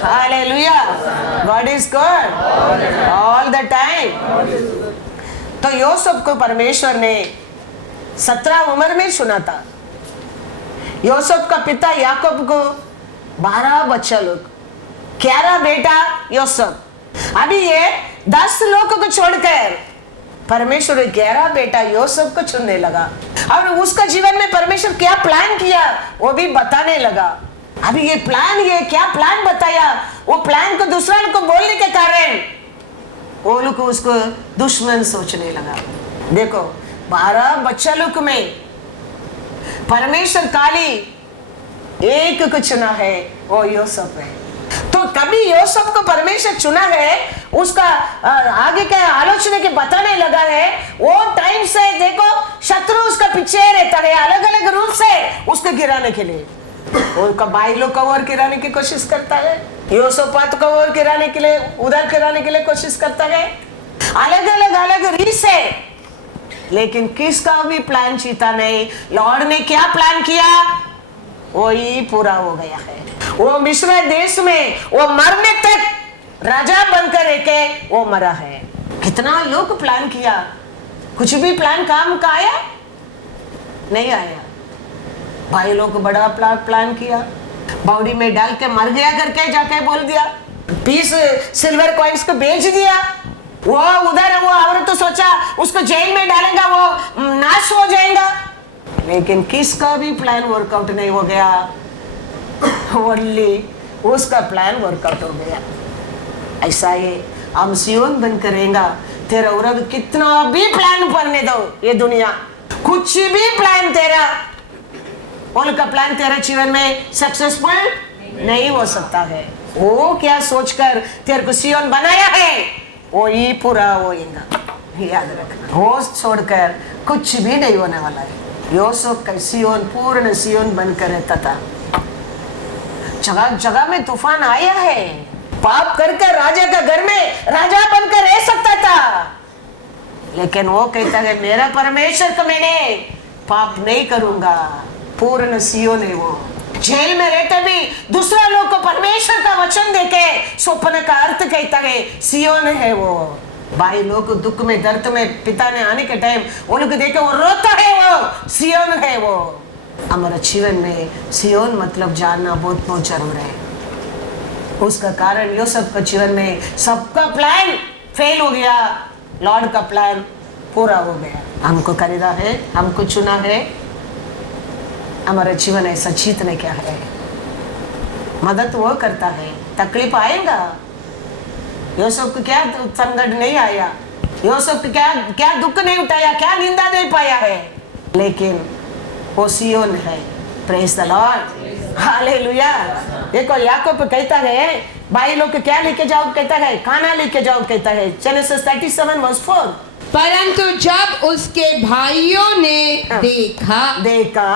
hallelujah, God is good all the time। तो यूसुफ को परमेश्वर ने 17 उम्र में चुना था। यूसुफ का पिता याकूब को 12 बच्चा लोग, 11 बेटा यूसुफ। अभी ये 10 लोगों को छोड़कर परमेश्वर 11 बेटा यूसुफ को चुनने लगा, और उसका जीवन में परमेश्वर क्या प्लान किया वो भी बताने लगा। अभी ये प्लान, ये क्या प्लान बताया, वो प्लान को दूसरा लोग को बोलने के कारण वो लोग को उसको दुश्मन सोचने लगा। देखो 12 बच्चा लोग में परमेश्वर खाली एक को चुना है, वो यूसुफ है। तो कभी यूसुफ को परमेश्वर चुना है, उसका आगे का आलोचना के बताने लगा है, वो टाइम से देखो शत्रु उसका पीछे रहता है, अलग अलग रूप से उसको गिराने के लिए। उनका भाई लोग को और गिराने की कोशिश करता है, यूसुफ को और गिराने के लिए, उधर गिराने के लिए कोशिश करता है, अलग रीत से। लेकिन किसका भी प्लान जीता नहीं। लॉर्ड ने क्या प्लान किया वही पूरा हो गया है। वो मिस्र देश में वो मरने तक राजा बनकर रहे, वो मरा है। कितना लोग प्लान किया, कुछ भी प्लान काम का आया नहीं आया। भाई लोग बड़ा प्लान किया, बाउडी में डाल के मर गया करके जाके बोल दिया, 20 सिल्वर कॉइन्स को बेच दिया। वो उधर वो औरत तो सोचा उसको जेल में डालेगा, वो नाश हो जाएगा। लेकिन किसका भी प्लान वर्कआउट नहीं हो गया, ओनली उसका प्लान वर्कआउट हो गया। ऐसा ही हम सियोन बन करेंगे। तेरा औरत कितना भी प्लान करने दो, ये दुनिया कुछ भी प्लान तेरा, उनका प्लान तेरे जीवन में सक्सेसफुल नहीं हो सकता है। वो क्या सोचकर तेरे को सियोन बनाया है वो ही पूरा होगा, याद रखना। वो छोड़कर कुछ भी नहीं होने वाला है। यूसुफ का सियोन पूर्ण सियोन बनकर रहता था। जगह जगह में तूफान आया है, पाप करके राजा का घर में राजा बनकर रह सकता था, लेकिन वो कहता है मेरा परमेश्वर को मैंने पाप नहीं करूंगा। पूर्ण सियोन है वो। जेल में रहते भी दूसरा लोग को परमेश्वर का वचन देके स्वप्न का अर्थ कहता है, सियोन है वो। भाई लोग दुख में दर्द में पिता ने आने के टाइम वो लोग देखे वो रोता है, वो सियोन है वो। हमारे जीवन में सियोन मतलब जानना बहुत बहुत जरूरी है। उसका कारण यूसुफ के जीवन में सबका प्लान फेल हो गया, लॉर्ड का प्लान पूरा हो गया। हमको खरीदा है, हमको चुना है, हमारा जीवन ऐसा जीतने क्या है। मदद वो करता है, तकलीफ आएगा। यूसुफ को क्या संकट नहीं आया, यूसुफ को क्या दुख नहीं उठाया, क्या निंदा नहीं पाया है, लेकिन वो सियोन है। Praise the Lord, hallelujah. देखो याकूब कहता है भाई लोग क्या लेके जाओ, कहता है खाना लेके जाओ, कहता है जेनेसिस 37:4। परंतु जब उसके भाइयों ने देखा देखा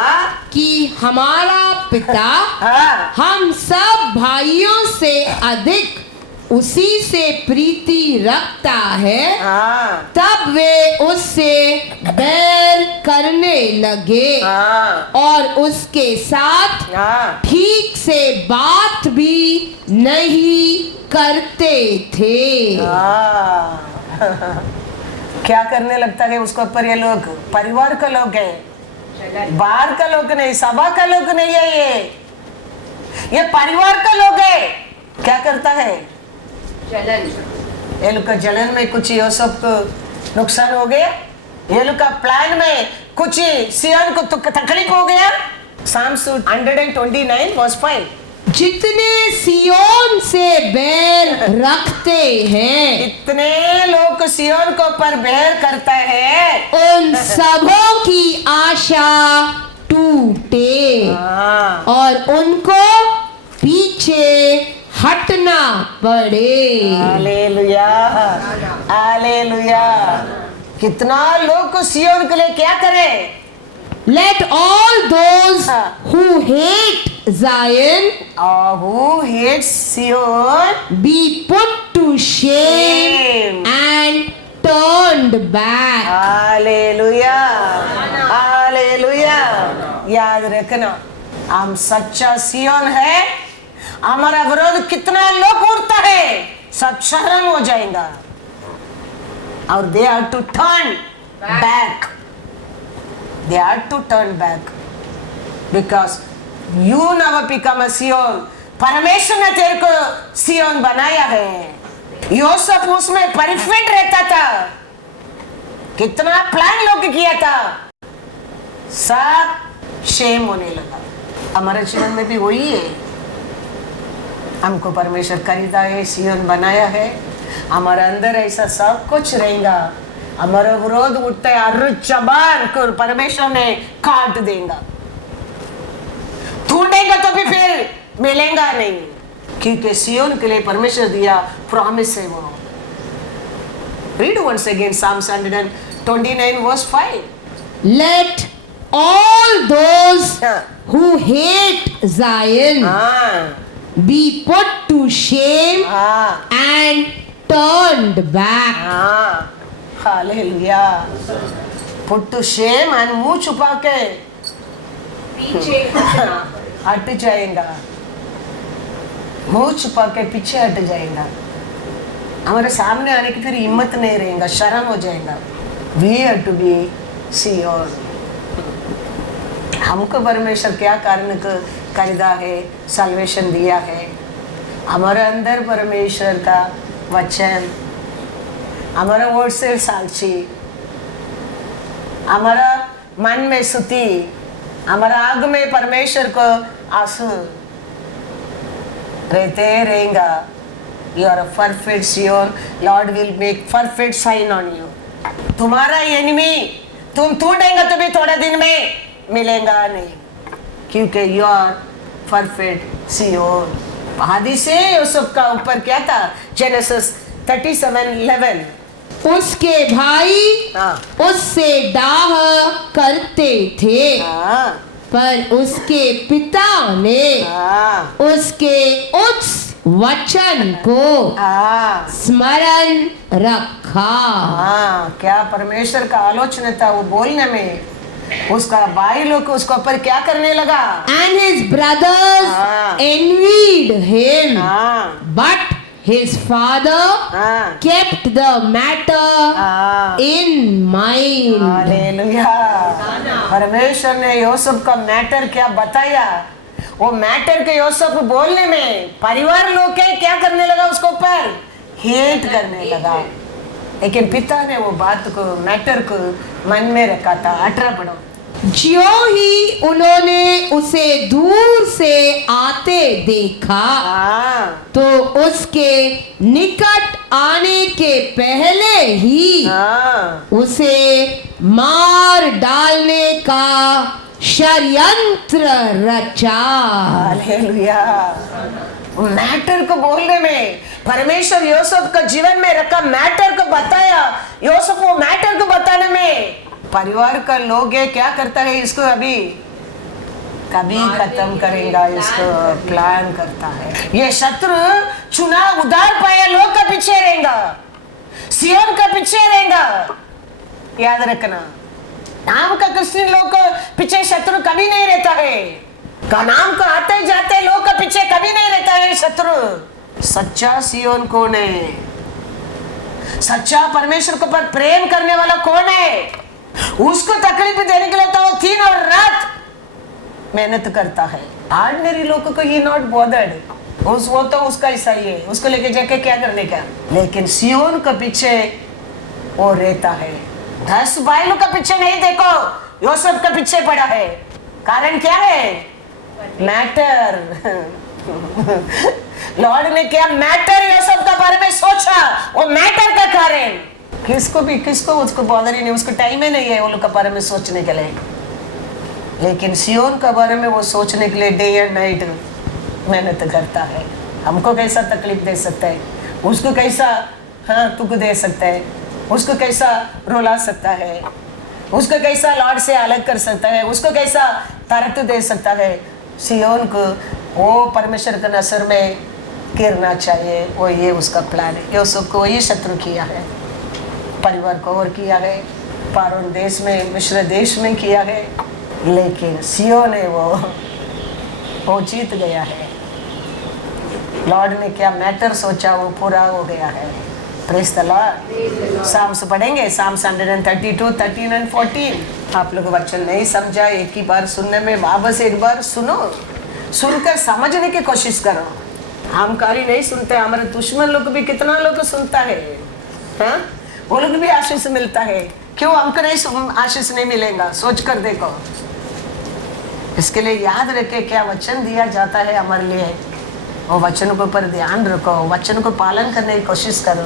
कि हमारा पिता हाँ हम सब भाइयों से अधिक उसी से प्रीति रखता है, हाँ तब वे उससे बैर करने लगे हाँ और उसके साथ हाँ ठीक से बात भी नहीं करते थे। हाँ। क्या करने लगता है उसके ऊपर? ये लोग परिवार का लोग है, बाहर का लोग नहीं, सभा का लोग नहीं है, ये परिवार का लोग है। क्या करता है? जलन। ये लोग का जलन में कुछ ये सब को नुकसान हो गया, ये लोग का प्लान में कुछ सियन को तकलीफ हो गया। Psalms 129 verse 5। जितने सियोन से बैर रखते हैं इतने लोग सियन को पर बैर करता है, उन सबों की आशा टूटे हाँ और उनको पीछे हटना पड़े। Hallelujah hallelujah. कितना लोग को सियन के लिए क्या करे? Let all those who hate Zion who hates Sion be put to shame and turned back. Hallelujah hallelujah. याद रखना, हम सच्चा सियन है, हमारा विरोध कितना लोग उड़ता है, सब शर्म हो जाएगा और they have to turn back. They have to turn back because you never become a Sion. परमेश्वर ने तेरे को सियोन बनाया है। योसेफ उसमें परफेक्ट रहता था, कितना प्लान लोग किया था, सब शेम होने लगा। हमारे जीवन में भी वही है, हमको परमेश्वर खरीदा है, सियोन बनाया है, हमारे अंदर ऐसा सब कुछ रहेगा। हमारा विरोध उठता है, हर जबान को परमेश्वर ने काट देगा, ढूंढेगा तो भी फिर मिलेगा नहीं, क्योंकि सियोन के लिए परमेश्वर दिया प्रॉमिस है वो। Read once again Psalms 129 verse 5. Let all those who hate Zion हाँ be put to shame हाँ and turned back. हाँ hallelujah. Put to shame and मुंह छुपा के पीछे हटना। हट जाएगा, मुंह छुपा के पीछे हट जाएगा, हमारे सामने आने की फिर हिम्मत नहीं रहेगा, शर्म हो जाएगा। We have to be Sion। हमको परमेश्वर क्या कारण को खरीदा है, सल्वेशन दिया है, हमारे अंदर परमेश्वर का वचन, हमारा वर्ड से साक्षी, हमारा मन में स्तुति, हमारा आग में परमेश्वर को आंसू रहते रहेगा। You are a perfect Sion. Lord will make perfect sign on you. तुम्हारा एनिमी तुम ढूंढेंगे तो भी थोड़े दिन में मिलेगा नहीं, क्योंकि you are perfect Sion। हादिसे Yusuf का ऊपर क्या था? Genesis 37:11। उसके भाई हाँ उससे डाह करते थे, हाँ पर उसके पिता ने हाँ उसके उस वचन को हाँ स्मरण रखा। हाँ। क्या परमेश्वर का आलोचना था वो बोलने में, उसका भाई लोग उसके ऊपर क्या करने लगा? And his brothers हाँ। envied him, हाँ but his father हाँ kept the matter हाँ in mind. हालेलुया। परमेश्वर ने यूसुफ का मैटर क्या बताया, वो मैटर के यूसुफ बोलने में परिवार लोग के क्या करने लगा, उसको ऊपर हेट करने लगा, लेकिन पिता ने वो बात को, मैटर को मन में रखा था। 18 पढ़ो। ज्यों ही उन्होंने उसे दूर से आते देखा, हाँ तो उसके निकट आने के पहले ही हाँ उसे मार डालने का षड्यंत्र रचा। हालेलुया। मैटर को बोलने में परमेश्वर यूसुफ का जीवन में रखा मैटर को बताया, यूसुफ वो मैटर को बताने में परिवार का लोग है क्या करता है, इसको अभी कभी खत्म करेगा इसको प्लान करता है। ये शत्रु चुना उधार पाया लोग का पीछे रहेगा, सियोन का पीछे रहेगा। याद रखना, नाम का क्रिश्चियन लोग को पीछे शत्रु कभी नहीं रहता है। का नाम को आते जाते लोग का पीछे कभी नहीं रहता है शत्रु। सच्चा सियोन कौन है? सच्चा परमेश्वर के ऊपर प्रेम करने वाला कौन है? उसको तकलीफ देने के लिए तो वो दिन और रात मेहनत करता है। ऑर्डिनरी लोगों को ये नॉट बॉदर्ड, वो तो उसका हिस्सा ही है, उसको लेके जाके क्या करने का। लेकिन सियोन के पीछे वो रहता है। 10 बैलों का पीछे नहीं, देखो यूसुफ के पीछे पड़ा है। कारण क्या है? मैटर। लॉर्ड ने क्या मैटर यूसुफ के बारे में सोचा, वो मैटर का कारण। किसको उसको बॉदर ही नहीं, उसको टाइम ही नहीं है वो लोग के बारे में सोचने के लिए। लेकिन सियोन के बारे में वो सोचने के लिए डे एंड नाइट मेहनत करता है। हमको कैसा तकलीफ दे सकता है, उसको कैसा दुख दे सकता है, उसको कैसा रुला सकता है, उसको कैसा लॉर्ड से अलग कर सकता है, उसको कैसा तरत दे सकता है। सियोन को वो परमेश्वर के नजर में गिरना चाहिए, वो ये उसका प्लान है। यूसुफ को ये शत्रु किया है, परिवार को और किया है, पारोन देश में, मिस्र देश में किया है। लेकिन सियोन ने वो जीत गया है। लॉर्ड ने क्या मैटर सोचा वो पूरा हो गया है। Praise the Lord. साम्स पढ़ेंगे, साम्स 132, 13 और 14। आप लोग वचन नहीं समझा, एक ही बार सुनने में वापस एक बार सुनो, सुनकर समझने की कोशिश करो। हम खाली नहीं सुनते, हमारे दुश्मन लोग भी कितना लोग सुनता है, हाँ? वो लोग भी आशीष मिलता है। क्यों हमको नहीं आशीष नहीं मिलेगा? सोच कर देखो। इसके लिए याद रखे क्या वचन दिया जाता है हमारे लिए, वो वचन के ऊपर ध्यान रखो, वचन को पालन करने की कोशिश करो।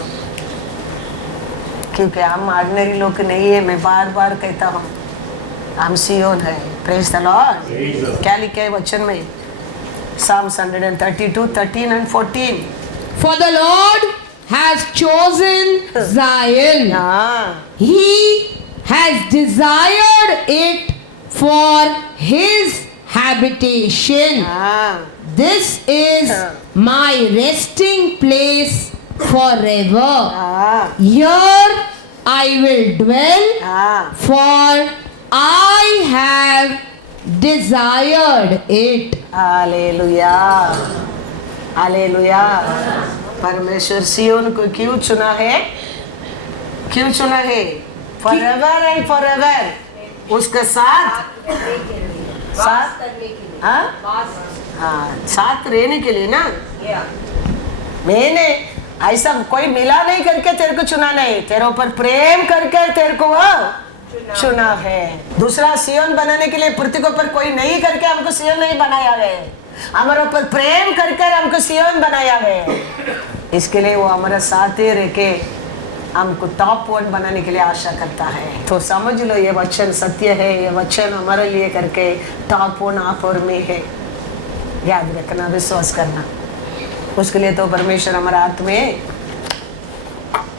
क्योंकि हम ऑर्डिनरी लोग नहीं है, मैं बार बार कहता हूँ, हम सियोन है। Praise the Lord. क्या लिखे है वचन में? Psalms 132, 13 and 14. For the Lord has chosen Zion. He has desired it for his habitation. This is my resting place forever. Here I will dwell, for I have desired it. Hallelujah, hallelujah. परमेश्वर सियोन को क्यों चुना है? क्यों चुना है? Forever and forever उसके साथ साथ रहने के लिए ना। मैंने ऐसा कोई मिला नहीं करके तेरे को चुना नहीं, तेरे ऊपर प्रेम करके तेरे को चुना है। दूसरा सियोन बनाने के लिए पृथ्वी के ऊपर कोई नहीं करके हमको सियोन नहीं बनाया है, हमारे ऊपर प्रेम करके हमको सियोन बनाया है। इसके लिए वो हमारे साथ ही रह के हमको टॉप 1 बनाने के लिए आशा करता है। तो समझ लो ये वचन सत्य है, ये वचन हमारे लिए करके टॉप 1 आप और में है। याद रखना, विश्वास करना। उसके लिए तो परमेश्वर हमारे हाथ में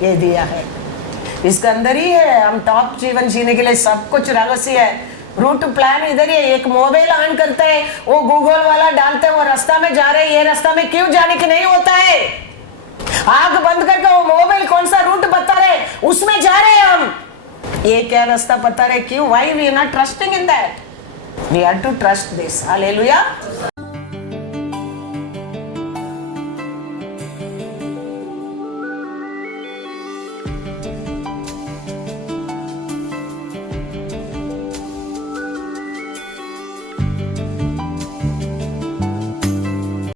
ये दिया है, इसके अंदर ही है। हम टॉप जीवन जीने के लिए सब कुछ रहस्य है, रूट प्लान इधर ही है। एक मोबाइल ऑन करते हैं, वो गूगल वाला डालते हैं, वो रास्ता में जा रहे हैं, ये रास्ता में क्यों जाने की नहीं होता है। आग बंद करके वो मोबाइल कौन सा रूट बता रहे, उसमें जा रहे हैं हम। ये क्या रास्ता बता रहे, क्यों? Why we are not trusting in that? We have to trust this. Hallelujah.